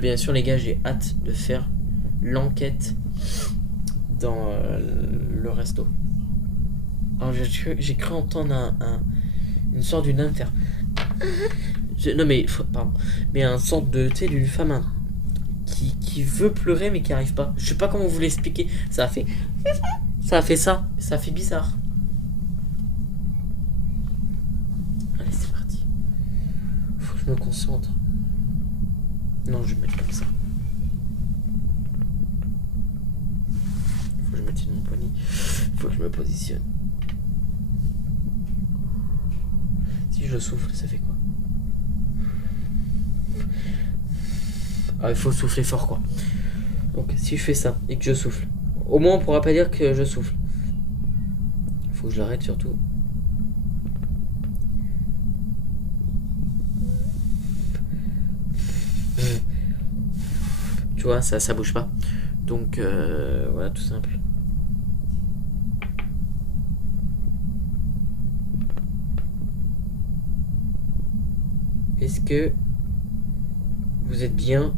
Bien sûr les gars, j'ai hâte de faire l'enquête dans le resto. Alors j'ai cru entendre une sorte d'une âme faire. Non mais pardon, mais un sorte de, tu sais, d'une femme qui veut pleurer mais qui arrive pas. Je sais pas comment vous l'expliquer. Ça a fait ça, ça fait bizarre. Allez, c'est parti. Faut que je me concentre. Non, je vais mettre comme ça. Faut que je me tienne mon poignet. Faut que je me positionne. Si je souffle, ça fait quoi? Ah, il faut souffler fort, quoi. Donc, si je fais ça et que je souffle, au moins on pourra pas dire que je souffle. Faut que je l'arrête surtout. Tu vois, ça bouge pas. Donc, voilà, tout simple. Est-ce que vous êtes bien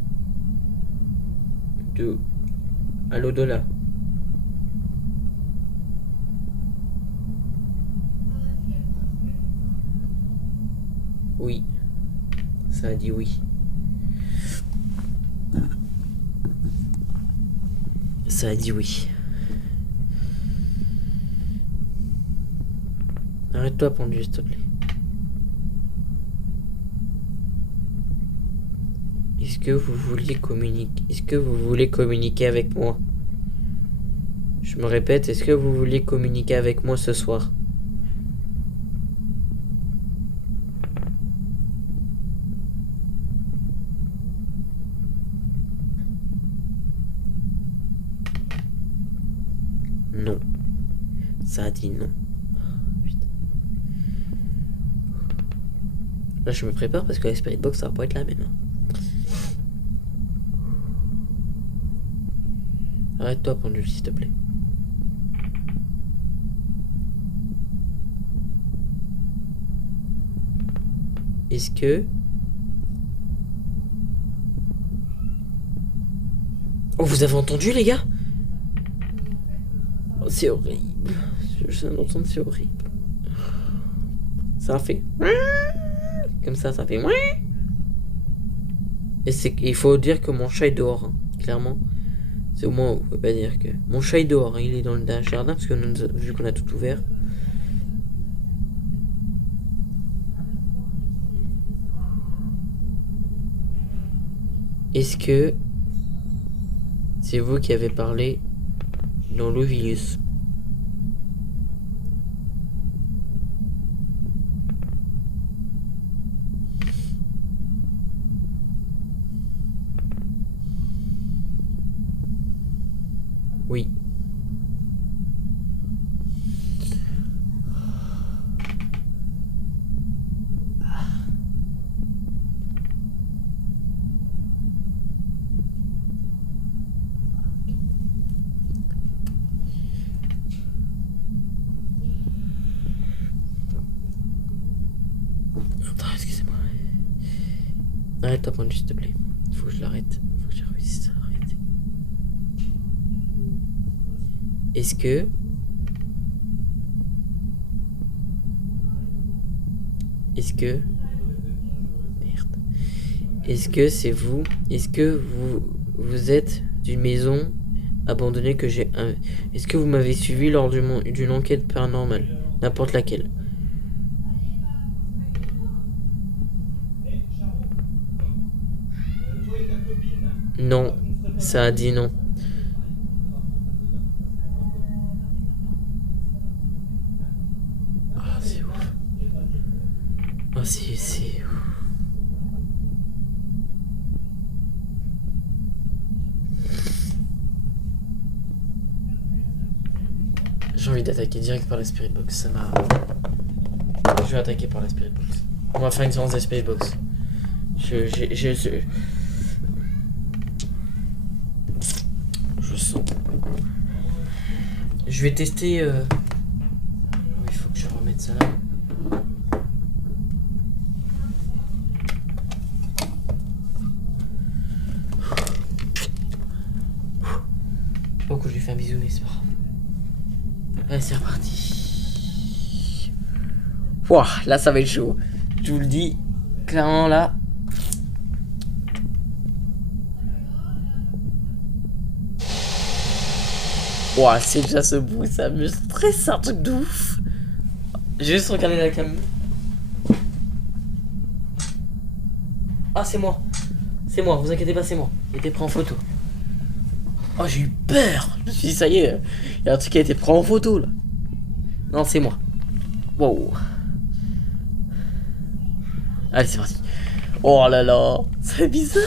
à l'au-delà? Oui. Ça a dit oui. Ça a dit oui. Arrête-toi, pendule, s'il te plaît. Est-ce que vous vouliez communiquer? Est-ce que vous voulez communiquer avec moi? Je me répète, est-ce que vous voulez communiquer avec moi ce soir? Non. Ça a dit non. Putain. Là, je me prépare parce que la Spirit Box, ça va pas être la même. Arrête-toi, pendule, s'il te plaît. Est-ce que... Oh, vous avez entendu, les gars? Oh, c'est horrible. Je viens d'entendre, c'est horrible. Ça fait comme ça fait. Et il faut dire que mon chat est dehors, hein, clairement. C'est au moins, on peut pas dire que mon chat est dehors, hein, il est dans le jardin parce que vu qu'on a tout ouvert. Est-ce que c'est vous qui avez parlé dans le virus? Oui. Attends, excusez-moi. Arrête ta pointe, s'il te plaît. Faut que je l'arrête. Faut que je réussisse à l'arrêter. Est-ce que... Merde. Est-ce que c'est vous? Est-ce que vous êtes d'une maison abandonnée que j'ai... Est-ce que vous m'avez suivi lors d'une enquête paranormale? N'importe laquelle. Non. Ça a dit non. Ah, c'est ouf. Ah, c'est ouf. J'ai envie d'attaquer direct par la Spirit Box. Ça m'a... Je vais attaquer par la Spirit Box. On va faire une séance de Spirit Box. Je sens. Je vais tester... Il faut que je remette ça là. Bon, que je lui fais un bisou, mais c'est pas grave. Allez, c'est reparti. Ouah, là, ça va être chaud. Je vous le dis, clairement, là. Ouah, c'est déjà ce bruit, ça me stresse, un truc de ouf. Je vais juste regarder la caméra. Ah, c'est moi. C'est moi, vous inquiétez pas, c'est moi. Il était pris en photo. Oh, j'ai eu peur. Je me suis dit, ça y est, il y a un truc qui a été pris en photo, là. Non, c'est moi. Wow. Allez, c'est parti. Oh là là, c'est bizarre.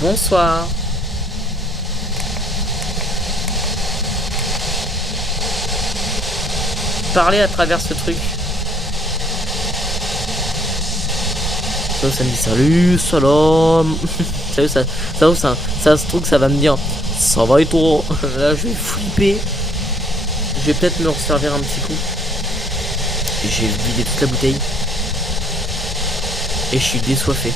Bonsoir. Parler à travers ce truc. Ça me dit salut, salam. Salut, ça se trouve que ça va me dire ça va et toi. Là, je vais flipper. Je vais peut-être me resservir un petit coup. J'ai vidé toute la bouteille. Et je suis désoiffé.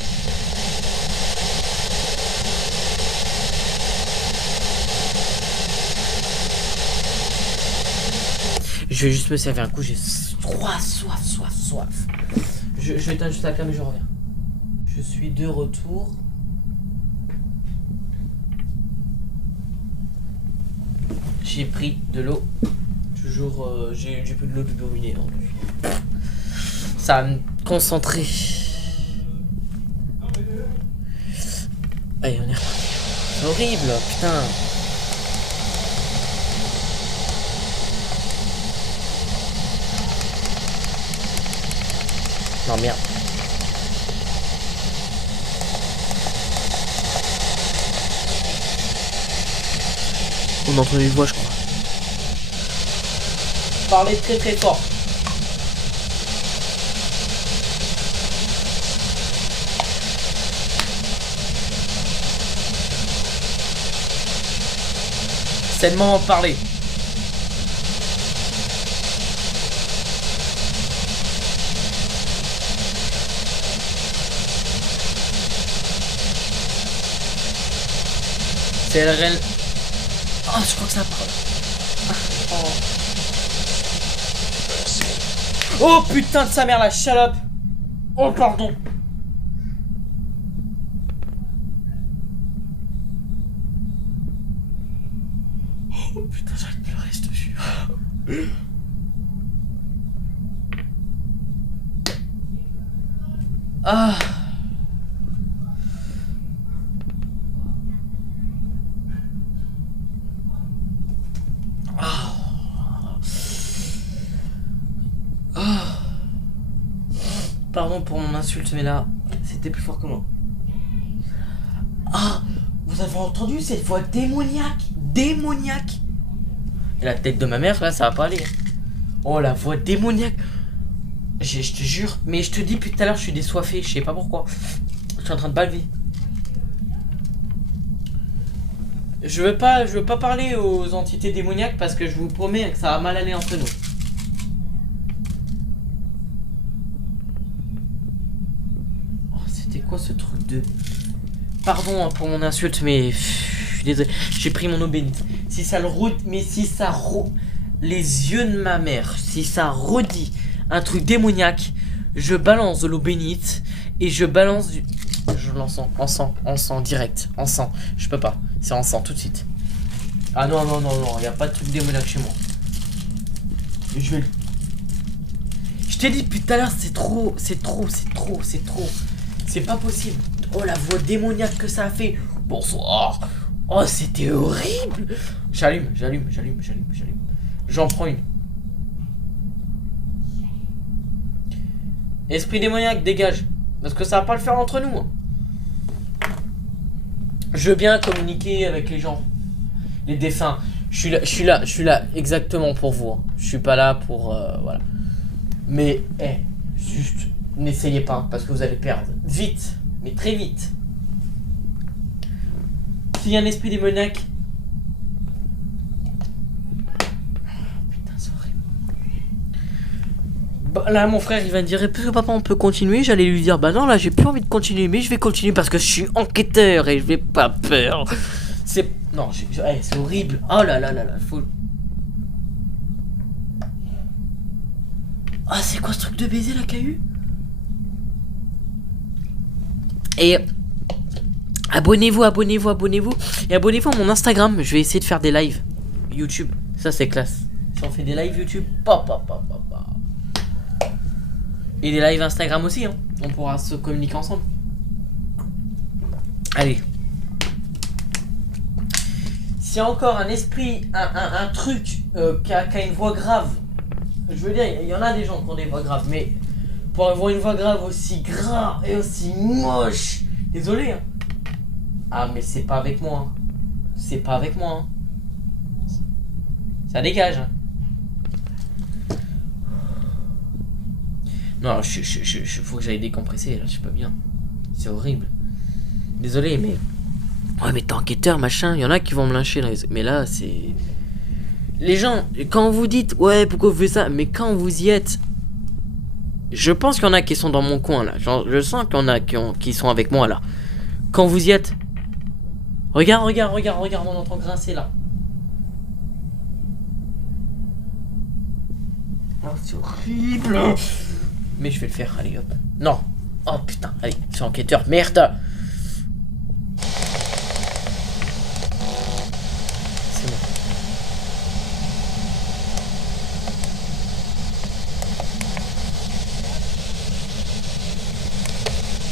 Je vais juste me servir un coup, j'ai soif. Je vais éteindre juste la cam et je reviens. Je suis de retour. J'ai pris de l'eau. Toujours, j'ai pris de l'eau du robinet. Hein. Ça va me concentrer. Allez, on est reparti. C'est horrible, putain. Non, merde. On entend les voix, je crois. Parlez très très fort. C'est le moment de parler. C'est la reine. Oh, je crois que ça parle. Oh putain de sa mère, la chalope. Oh pardon. Oh putain, j'arrête de pleurer, je te jure. Ah. Pardon pour mon insulte, mais là, c'était plus fort que moi. Ah, vous avez entendu cette voix démoniaque? Démoniaque. Et la tête de ma mère, là, ça va pas aller. Oh, la voix démoniaque. Je te jure, mais je te dis, depuis tout à l'heure, je suis désoiffé, je sais pas pourquoi. Je suis en train de balaver. Je veux pas parler aux entités démoniaques parce que je vous promets que ça va mal aller entre nous. C'était quoi ce truc de... Pardon pour mon insulte, mais... je suis désolé. J'ai pris mon eau bénite. Si ça le mais si ça les yeux de ma mère, si ça redit un truc démoniaque, je balance de l'eau bénite et je balance du... Je l'encens, encens direct, encens. Je peux pas, c'est encens tout de suite. Ah non, y a pas de truc démoniaque chez moi. Je vais... Je t'ai dit depuis tout à l'heure, c'est trop. C'est pas possible. Oh, la voix démoniaque que ça a fait. Bonsoir. Oh, c'était horrible. J'allume. J'en prends une. Esprit démoniaque, dégage. Parce que ça va pas le faire entre nous. Je veux bien communiquer avec les gens. Les défunts. Je suis là exactement pour vous. Je suis pas là pour... voilà. Mais, juste... N'essayez pas, parce que vous allez perdre. Vite, mais très vite. S'il y a un esprit démoniaque... Putain, c'est horrible. Bah, là, mon frère, il va me dire, est-ce que papa, on peut continuer? J'allais lui dire, bah non, là, j'ai plus envie de continuer, mais je vais continuer parce que je suis enquêteur et je vais pas peur. C'est... Non, c'est horrible. Oh là, faut... Ah, c'est quoi ce truc de baiser, là, qu'a eu? Et abonnez-vous. Et abonnez-vous à mon Instagram. Je vais essayer de faire des lives YouTube. Ça, c'est classe. Si on fait des lives YouTube, et des lives Instagram aussi, hein. On pourra se communiquer ensemble. Allez. S'il y a encore un esprit, un truc qui a une voix grave, je veux dire, il y en a des gens qui ont des voix graves, mais... Pour avoir une voix grave aussi grave et aussi moche. Désolé, hein. Ah, mais c'est pas avec moi. Hein. C'est pas avec moi. Hein. Ça dégage. Hein. Non, faut que j'aille décompresser. Là, je suis pas bien. C'est horrible. Désolé, mais... Ouais, mais t'es enquêteur, machin. Il y en a qui vont me lyncher. Là. Mais là, c'est... Les gens, quand vous dites... Ouais, pourquoi vous faites ça? Mais quand vous y êtes... Je pense qu'il y en a qui sont dans mon coin là. Genre, je sens qu'il y en a qui sont avec moi là. Quand vous y êtes. Regarde, on entend grincer là. Oh, c'est horrible. Mais je vais le faire, allez hop. Non. Oh putain, allez, je suis enquêteur, merde. C'est bon.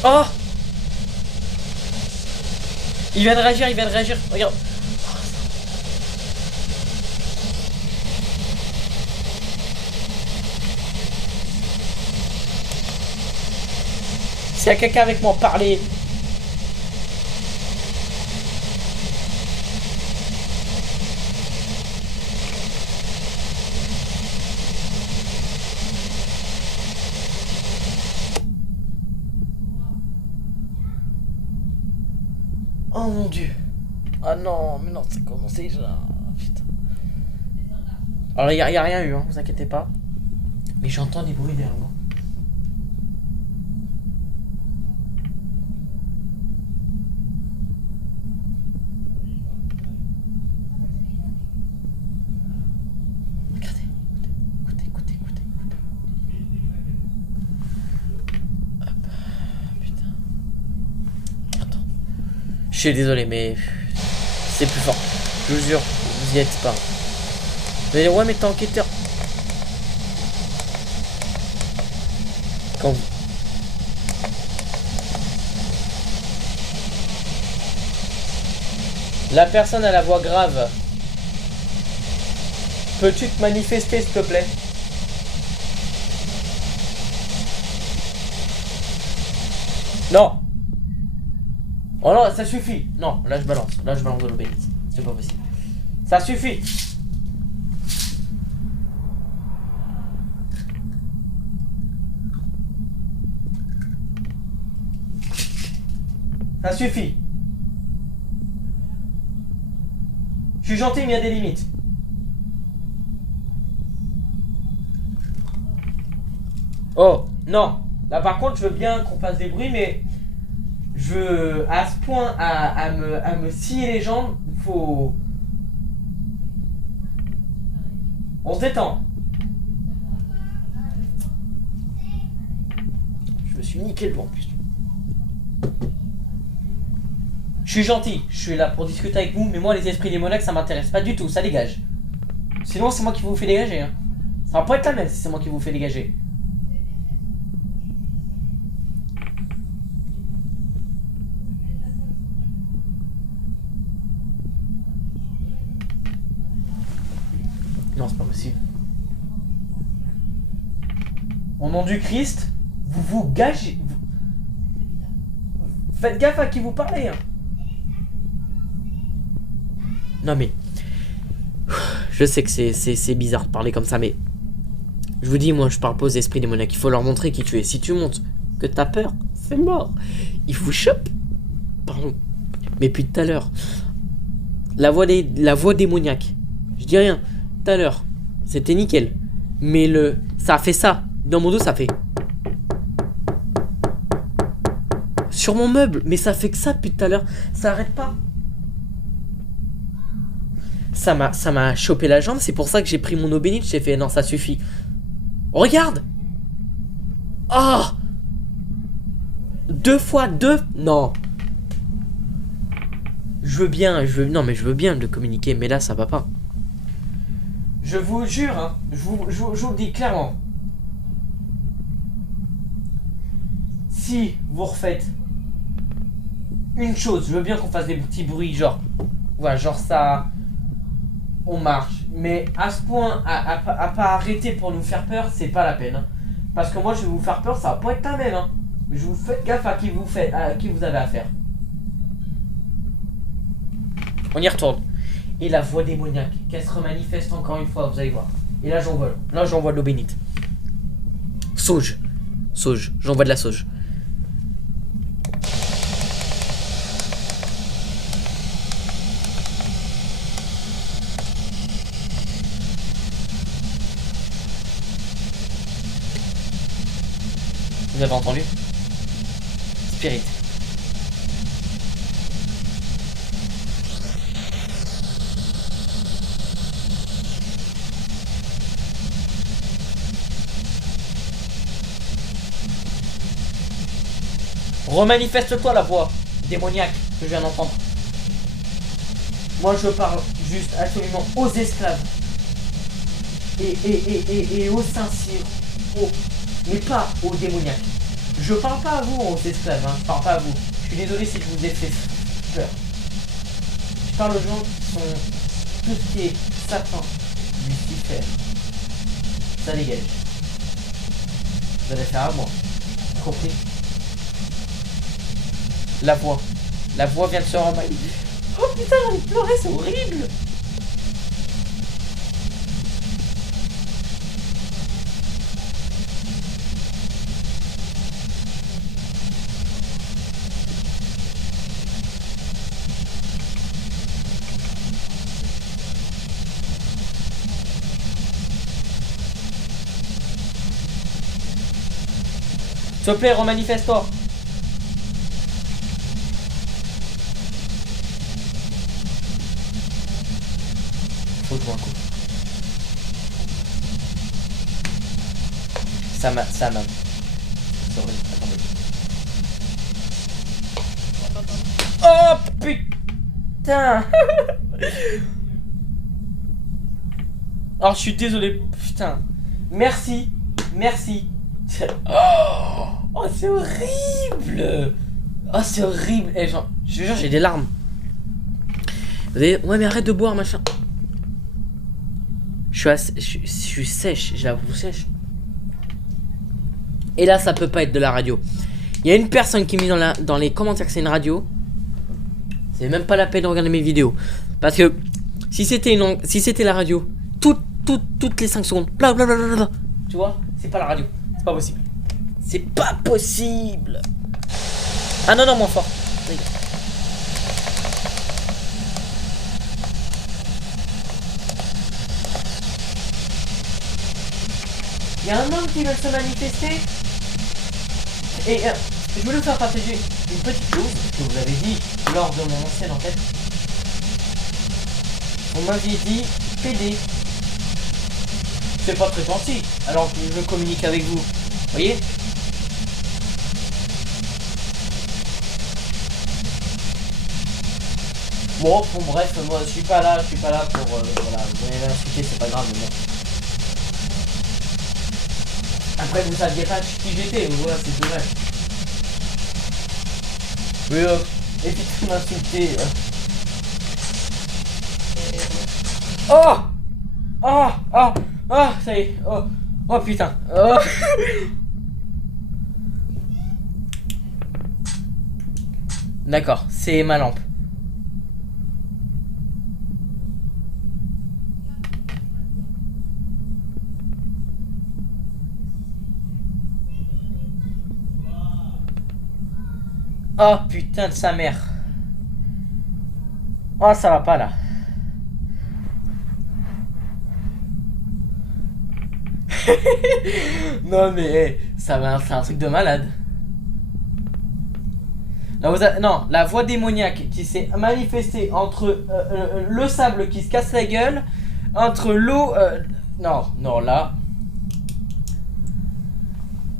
Oh! Il vient de réagir, regarde. S'il y a quelqu'un avec moi, parlez. Oh mon dieu. Ah non, mais non, c'est commencé déjà. Putain. Alors, il y a rien eu, hein, vous inquiétez pas. Mais j'entends des bruits derrière moi. Je suis désolé, mais c'est plus fort. Je vous jure, vous y êtes pas. Vous allez dire, ouais, mais t'es enquêteur. Quand vous... La personne à la voix grave. Peux-tu te manifester, s'il te plaît? Non. Oh non, ça suffit. Non, là je balance. Là je balance de l'eau bénite. C'est pas possible. Ça suffit. Ça suffit. Je suis gentil, mais il y a des limites. Oh, non. Là par contre, je veux bien qu'on fasse des bruits, mais... à ce point, à me scier les jambes, faut... On se détend. Je me suis niqué le vent en plus. Je suis gentil, je suis là pour discuter avec vous, mais moi les esprits démoniaques ça m'intéresse pas du tout, ça dégage. Sinon c'est moi qui vous fais dégager. Hein. Ça va pas être la même si c'est moi qui vous fais dégager. Non, c'est pas possible. Au nom du Christ, vous vous gagez. Faites gaffe à qui vous parlez. Hein. Non mais... Je sais que c'est bizarre de parler comme ça, mais... Je vous dis, moi, je parle pas aux esprits démoniaques. Il faut leur montrer qui tu es. Si tu montres que t'as peur, c'est mort. Ils vous chopent. Pardon. Mais puis tout à l'heure... La voix démoniaque. Je dis rien. Tout à l'heure, c'était nickel. Mais ça a fait ça. Dans mon dos, ça fait... Sur mon meuble. Mais ça fait que ça depuis tout à l'heure. Ça arrête pas. Ça m'a chopé la jambe. C'est pour ça que j'ai pris mon eau bénite. J'ai fait, non, ça suffit. Regarde. Oh. 2 fois 2. Non. Non, mais je veux bien le communiquer. Mais là, ça va pas. Je vous jure, hein, je vous le dis clairement. Si vous refaites une chose, je veux bien qu'on fasse des petits bruits, genre, voilà, genre ça, on marche. Mais à ce point, à pas arrêter pour nous faire peur, c'est pas la peine. Hein. Parce que moi, je vais vous faire peur, ça va pas être la même. Hein. Je vous fais gaffe à qui vous avez affaire. On y retourne. Et la voix démoniaque, qu'elle se remanifeste encore une fois, vous allez voir. Et là j'envoie. Là j'envoie de l'eau bénite. Sauge. Sauge. J'envoie de la sauge. Vous avez entendu? Spirit. Remanifeste-toi la voix démoniaque que je viens d'entendre. Moi je parle juste absolument aux esclaves. Et aux Saint-Cyr. Mais pas aux démoniaques. Je parle pas à vous aux esclaves, hein. Je parle pas à vous. Je suis désolé si je vous ai fait peur. Je parle aux gens qui sont tout ce qui est Satan, Lucifer. Ça dégage. Vous allez faire à moi. Compris? La voix vient de se remanier. Oh putain, j'ai envie de pleurer, c'est horrible. S'il te plaît, remanifeste-toi. Faut jouer un coup. Ça m'a. Sorry, attendez. Oh putain. putain. Alors je suis désolé, putain. Merci. Oh, c'est horrible. Oh, c'est horrible. Eh, genre, je te jure, j'ai des larmes. Vous savez, ouais, mais arrête de boire, machin. Je suis sèche, j'avoue sèche. Et là, ça peut pas être de la radio. Il y a une personne qui met dans les commentaires que c'est une radio. C'est même pas la peine de regarder mes vidéos. Parce que si c'était la radio, toutes les 5 secondes, blablabla, tu vois, c'est pas la radio. C'est pas possible. C'est pas possible. Ah non, moins fort. Il y a un homme qui veut se manifester. Et je voulais vous faire partager une petite chose que vous avez dit lors de mon ancienne enquête. On m'avait dit PD. C'est pas très gentil, alors que je communique avec vous. Voyez? Bon, bref, moi je suis pas là pour voilà, vous allez l'insulter, c'est pas grave, mais bon. Après vous saviez pas qui j'étais, voilà, c'est dommage. Mais évitez de m'insulter. Oh, ça y est. Oh putain. Oh. D'accord, c'est ma lampe. Oh putain de sa mère. Oh, ça va pas là. Non mais ça va, c'est un truc de malade. Là, non, la voix démoniaque qui s'est manifestée entre le sable qui se casse la gueule, entre l'eau. Non, là.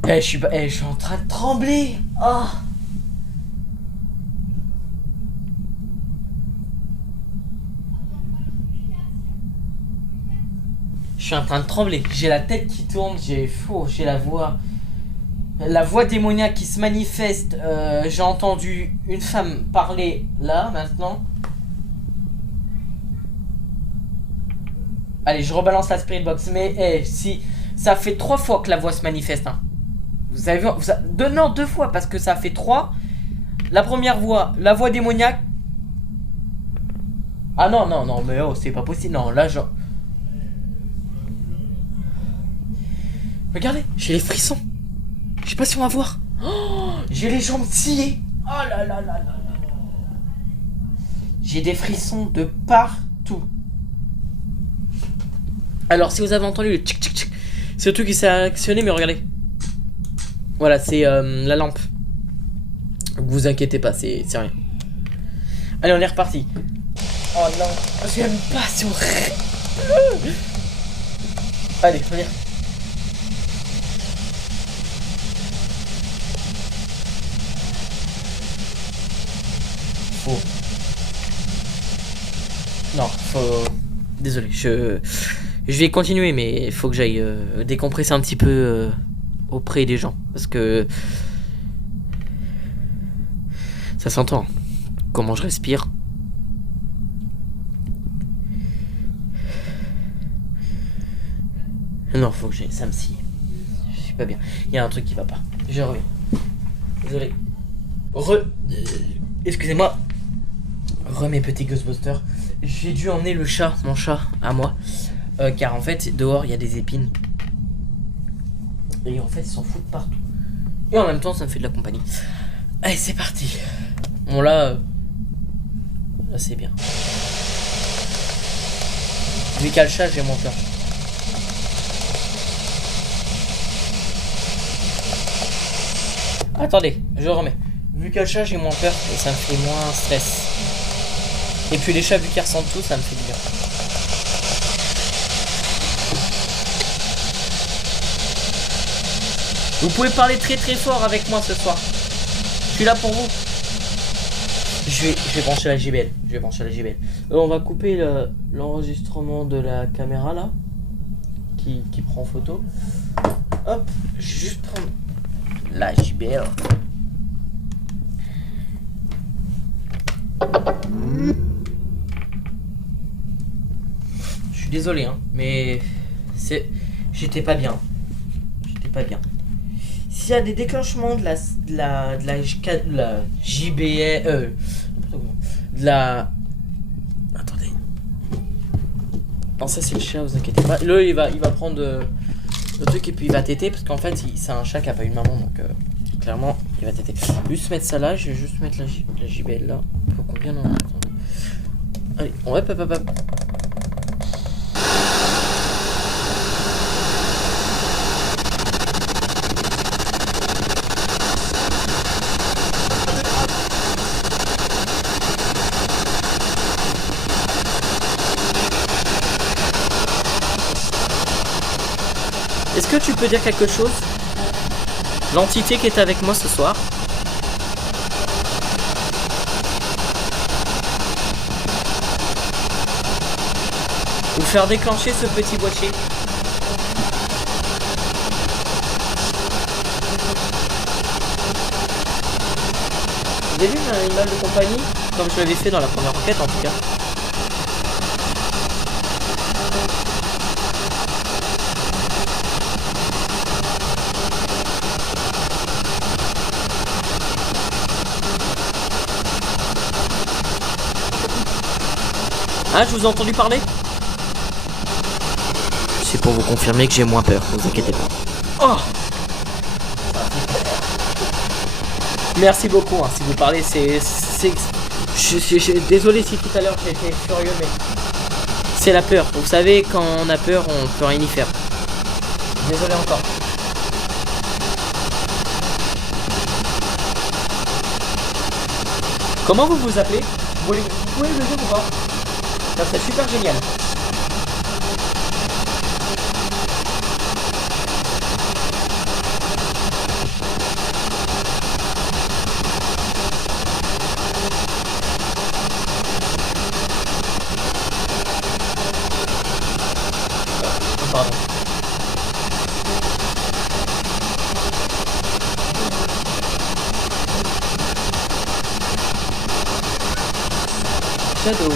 Je suis en train de trembler. Oh. Je suis en train de trembler. J'ai la tête qui tourne. J'ai la voix démoniaque qui se manifeste. J'ai entendu une femme parler là maintenant. Allez, je rebalance la spirit box. Mais si ça fait 3 fois que la voix se manifeste. Hein. Vous avez vu, 2 fois parce que ça fait 3. La première voix, la voix démoniaque. Ah non, mais oh, c'est pas possible. Non, là, genre. Regardez, j'ai les frissons. Je sais pas si on va voir. Oh, j'ai les jambes sciées. Oh là là là là là. J'ai des frissons de partout. Alors, si vous avez entendu le tchic tchic tchic, c'est le truc qui s'est actionné, mais regardez. Voilà, c'est la lampe. Vous inquiétez pas, c'est rien. Allez, on est reparti. Oh non, j'aime pas si on... Allez, viens. Non, faut... Désolé, je vais continuer, mais il faut que j'aille décompresser un petit peu auprès des gens. Parce que... Ça s'entend. Comment je respire. Non, faut que j'aille, ça me scie. Je suis pas bien. Il y a un truc qui va pas. Je reviens. Désolé. Excusez-moi. Mes petits Ghostbusters. J'ai dû emmener mon chat à moi. Car en fait, dehors, il y a des épines. Et en fait, ils s'en foutent partout. Et en même temps, ça me fait de la compagnie. Allez, c'est parti. Bon, là c'est bien. Vu qu'à le chat, j'ai mon cœur. Attendez, je remets. Vu qu'à le chat, j'ai moins peur et ça me fait moins stress. Et puis les chats, vu qu'ils ressentent tout, ça me fait du bien. Vous pouvez parler très très fort avec moi ce soir. Je suis là pour vous. Je vais brancher la JBL. Je vais brancher la JBL. On va couper l'enregistrement de la caméra là. Qui prend photo. Hop, je vais juste prendre la JBL. Je suis désolé, hein, mais j'étais pas bien. J'étais pas bien. S'il y a des déclenchements de la JBL, de la... Attendez. Non, ça c'est le chat, vous inquiétez pas. Là, il va prendre le truc et puis il va téter parce qu'en fait, c'est un chat qui a pas eu de maman, donc clairement, il va téter. Juste mettre ça là, je vais juste mettre la JBL là. Faut combien on entend. Allez, hop. Est-ce que tu peux dire quelque chose? L'entité qui est avec moi ce soir. Ou faire déclencher ce petit boîtier. Vous avez vu un animal de compagnie? Comme je l'avais fait dans la première enquête en tout cas. Ah, je vous ai entendu parler? C'est pour vous confirmer que j'ai moins peur, ne vous inquiétez pas. Oh! Merci beaucoup, hein, si vous parlez, je suis désolé si tout à l'heure j'ai été furieux, mais c'est la peur. Vous savez, quand on a peur, on peut rien y faire. Désolé encore. Comment vous vous appelez? Vous pouvez le dire ou pas? Ça serait super génial. Pardon. Shadow.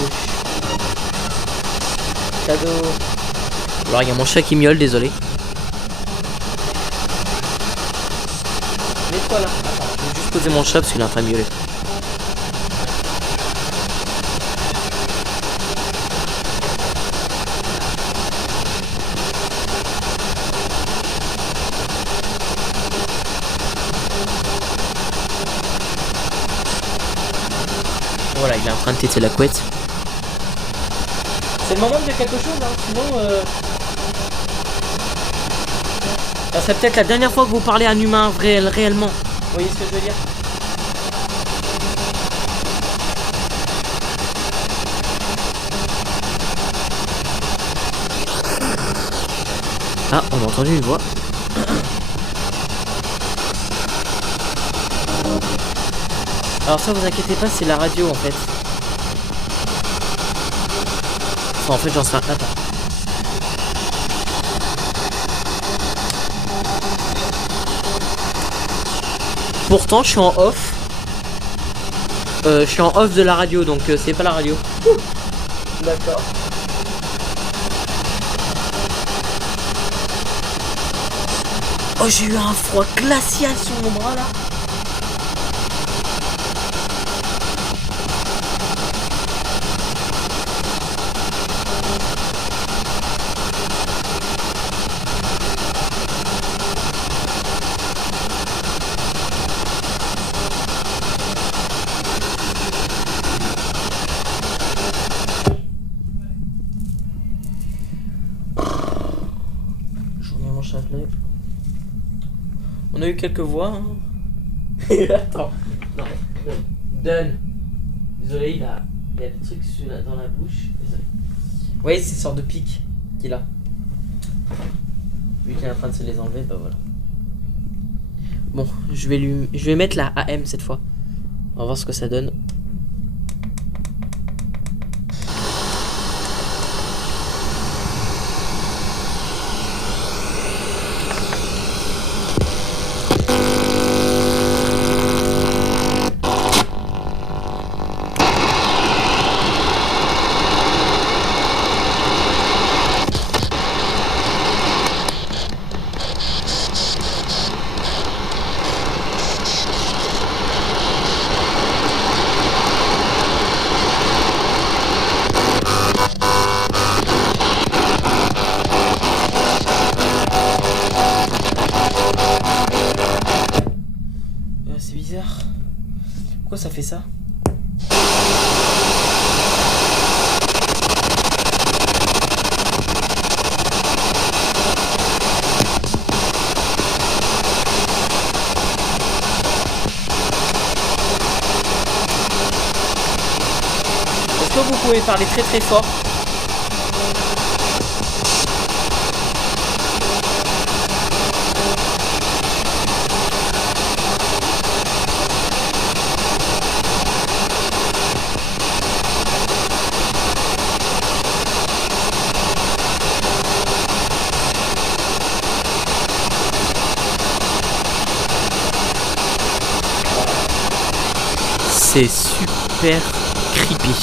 Alors il y a mon chat qui miaule, désolé. Mets-toi là. Attends, je vais juste poser mon chat parce qu'il est en train de miauler. Voilà, il est en train de téter la couette. C'est le moment de dire quelque chose, hein, sinon ça serait peut-être la dernière fois que vous parlez à un humain réellement. Vous voyez ce que je veux dire? Ah, on a entendu une voix. Alors ça, vous inquiétez pas, c'est la radio en fait. Enfin, en fait, j'en sais rien. Attends. Pourtant, je suis en off. Je suis en off de la radio, donc c'est pas la radio. D'accord. Oh, j'ai eu un froid glacial sur mon bras là. On a eu quelques voix. Hein. Attends. Non. Donne. Désolé, il a des trucs dans la bouche. Désolé. Vous voyez, c'est une sorte de pic qu'il a. Vu qu'il est en train de se les enlever, bah voilà. Bon, je vais mettre la AM cette fois. On va voir ce que ça donne. fait ça? Est-ce que vous pouvez parler très très fort? C'est super creepy.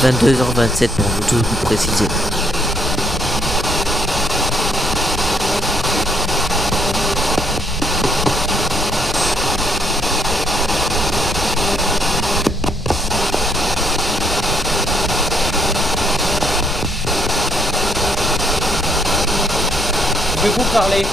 « 22h27 pour tout vous préciser. » Je vais vous parler.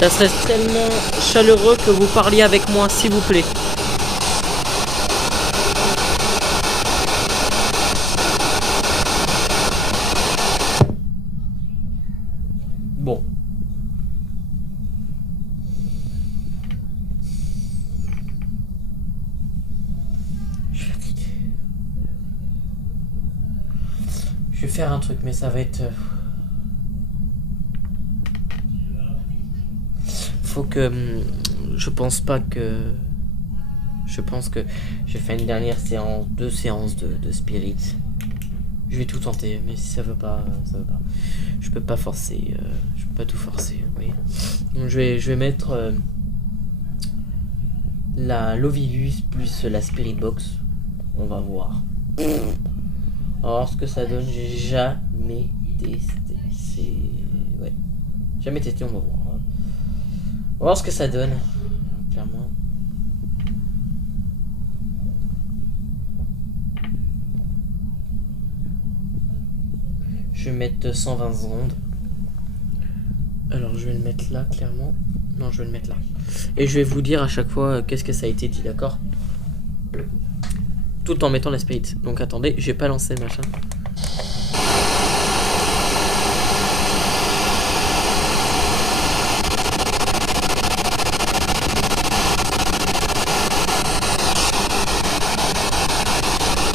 Ça serait tellement chaleureux que vous parliez avec moi, s'il vous plaît. Bon. Je suis fatigué. Je vais faire un truc, mais ça va être... Faut que... Je pense pas que... Je pense que j'ai fait une dernière séance, 2 séances de Spirit. Je vais tout tenter, mais si ça veut pas, ça veut pas. Je peux pas forcer, je peux pas tout forcer, oui. Donc je vais mettre la Lovilus plus la Spirit Box. On va voir. On va voir ce que ça donne. J'ai jamais testé. C'est... Ouais. Jamais testé, on va voir. On va voir ce que ça donne. Clairement. Je vais mettre 120 secondes. Alors je vais le mettre là, clairement. Non, je vais le mettre là. Et je vais vous dire à chaque fois qu'est-ce que ça a été dit, d'accord? Tout en mettant la spirit. Donc attendez, j'ai pas lancé le machin.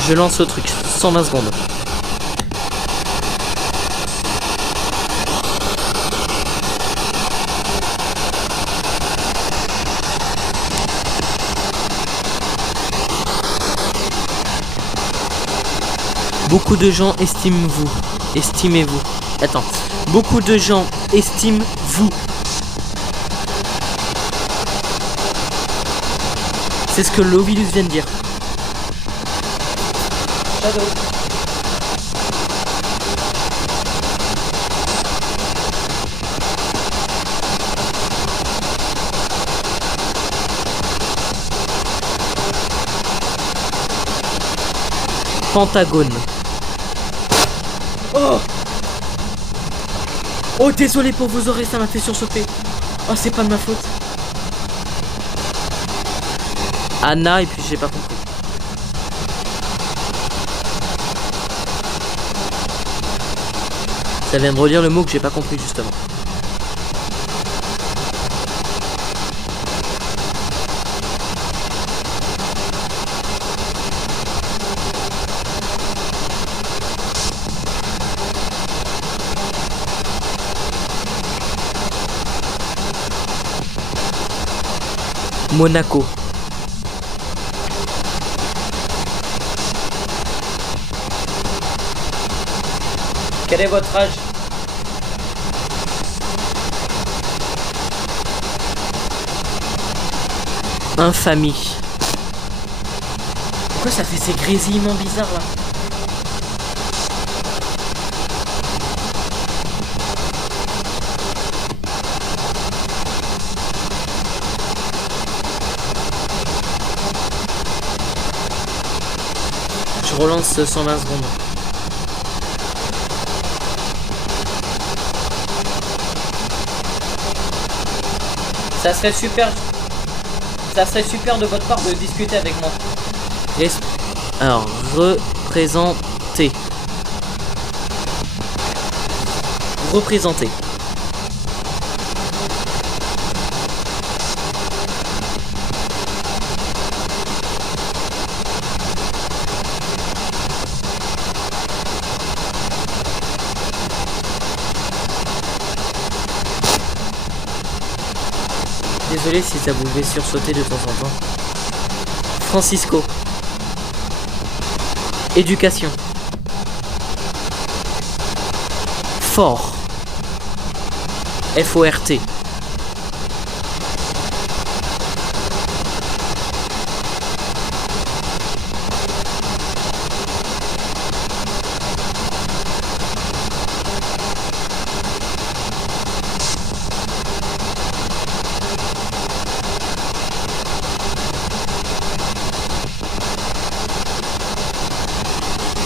Je lance le truc, 120 secondes. Beaucoup de gens estimez-vous. Attends. Beaucoup de gens estiment vous. C'est ce que Lovilus vient de dire. Shadow. Pentagone. Oh! Oh, désolé pour vos oreilles, ça m'a fait sursauter. Oh, c'est pas de ma faute. Anna, et puis j'ai pas compris. Ça vient de relire le mot que j'ai pas compris justement. Monaco. Quel est votre âge? Infamie. Pourquoi ça fait ces grésillements bizarres là? Je relance 120 secondes. Ça serait super de votre part de discuter avec moi. Alors, représenter. Représenter. Désolé si ça vous fait sursauter de temps en temps. Francisco. Éducation. Fort. F-O-R-T.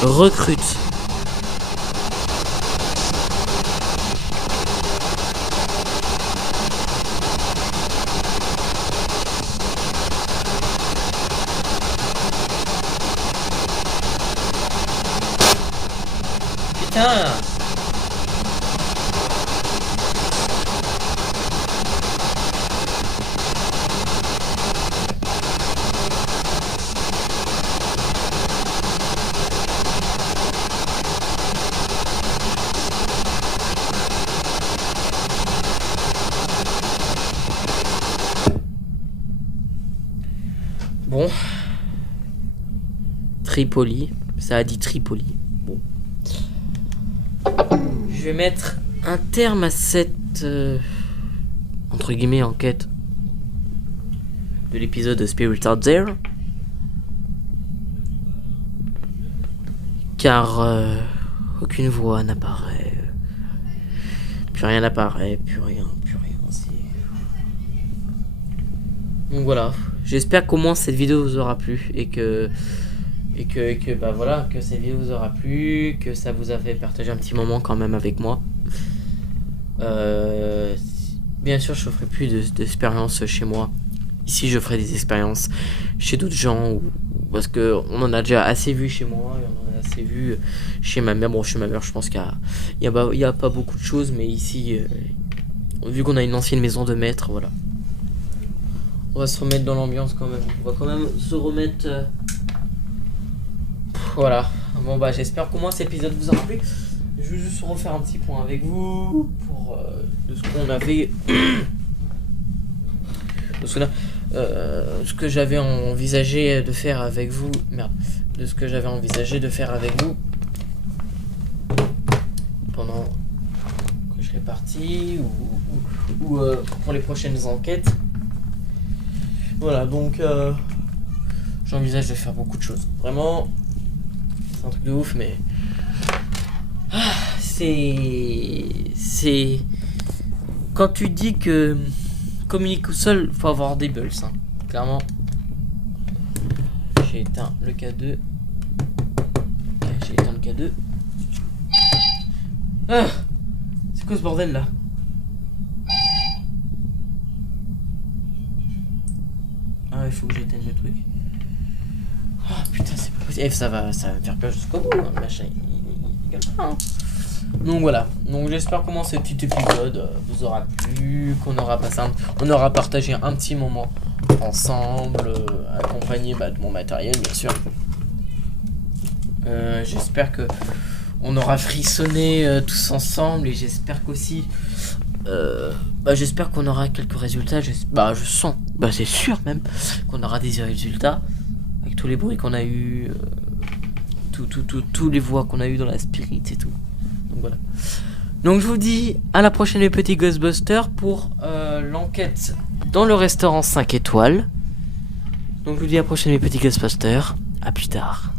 Recrute. Putain. Bon. Tripoli. Ça a dit Tripoli. Bon. Je vais mettre un terme à cette entre guillemets enquête de l'épisode de Spirit Out There. Car aucune voix n'apparaît. Plus rien n'apparaît. Plus rien. Donc voilà. J'espère qu'au moins cette vidéo vous aura plu et que bah voilà, que cette vidéo vous aura plu, que ça vous a fait partager un petit moment quand même avec moi. Bien sûr, je ne ferai plus d'expériences chez moi. Ici, je ferai des expériences chez d'autres gens parce que on en a déjà assez vu chez moi et on en a assez vu chez ma mère. Bon, chez ma mère, je pense qu'il y a pas beaucoup de choses, mais ici, vu qu'on a une ancienne maison de maître, voilà. On va se remettre dans l'ambiance quand même. On va quand même se remettre. Voilà. Bon bah j'espère qu'au moins cet épisode vous aura plu. Je vais juste refaire un petit point avec vous pour de ce qu'on avait. Ce que j'avais envisagé de faire avec vous. Merde. De ce que j'avais envisagé de faire avec vous pendant que je serai parti ou pour les prochaines enquêtes. Voilà, donc j'envisage de faire beaucoup de choses. Vraiment, c'est un truc de ouf, mais c'est quand tu dis que communique tout seul, faut avoir des bulles, hein. Clairement. J'ai éteint le K2. J'ai éteint le K2. Ah, c'est quoi ce bordel là? Ah, il faut que j'éteigne le truc. Ah putain, c'est pas possible. Ça va me faire peur jusqu'au bout. Hein. Machin, il gueule pas. Hein. Donc voilà. Donc j'espère comment ce petit épisode vous aura plu, qu'on aura passé, on aura partagé un petit moment ensemble, accompagné de mon matériel, bien sûr. J'espère que on aura frissonné tous ensemble et j'espère qu'aussi j'espère qu'on aura quelques résultats. Je sens, c'est sûr même, qu'on aura des résultats avec tous les bruits qu'on a eu, tous les voix qu'on a eu dans la spirit et tout. Donc voilà. Donc je vous dis à la prochaine les petits Ghostbusters pour l'enquête dans le restaurant 5 étoiles. Donc je vous dis à la prochaine les petits Ghostbusters. À plus tard.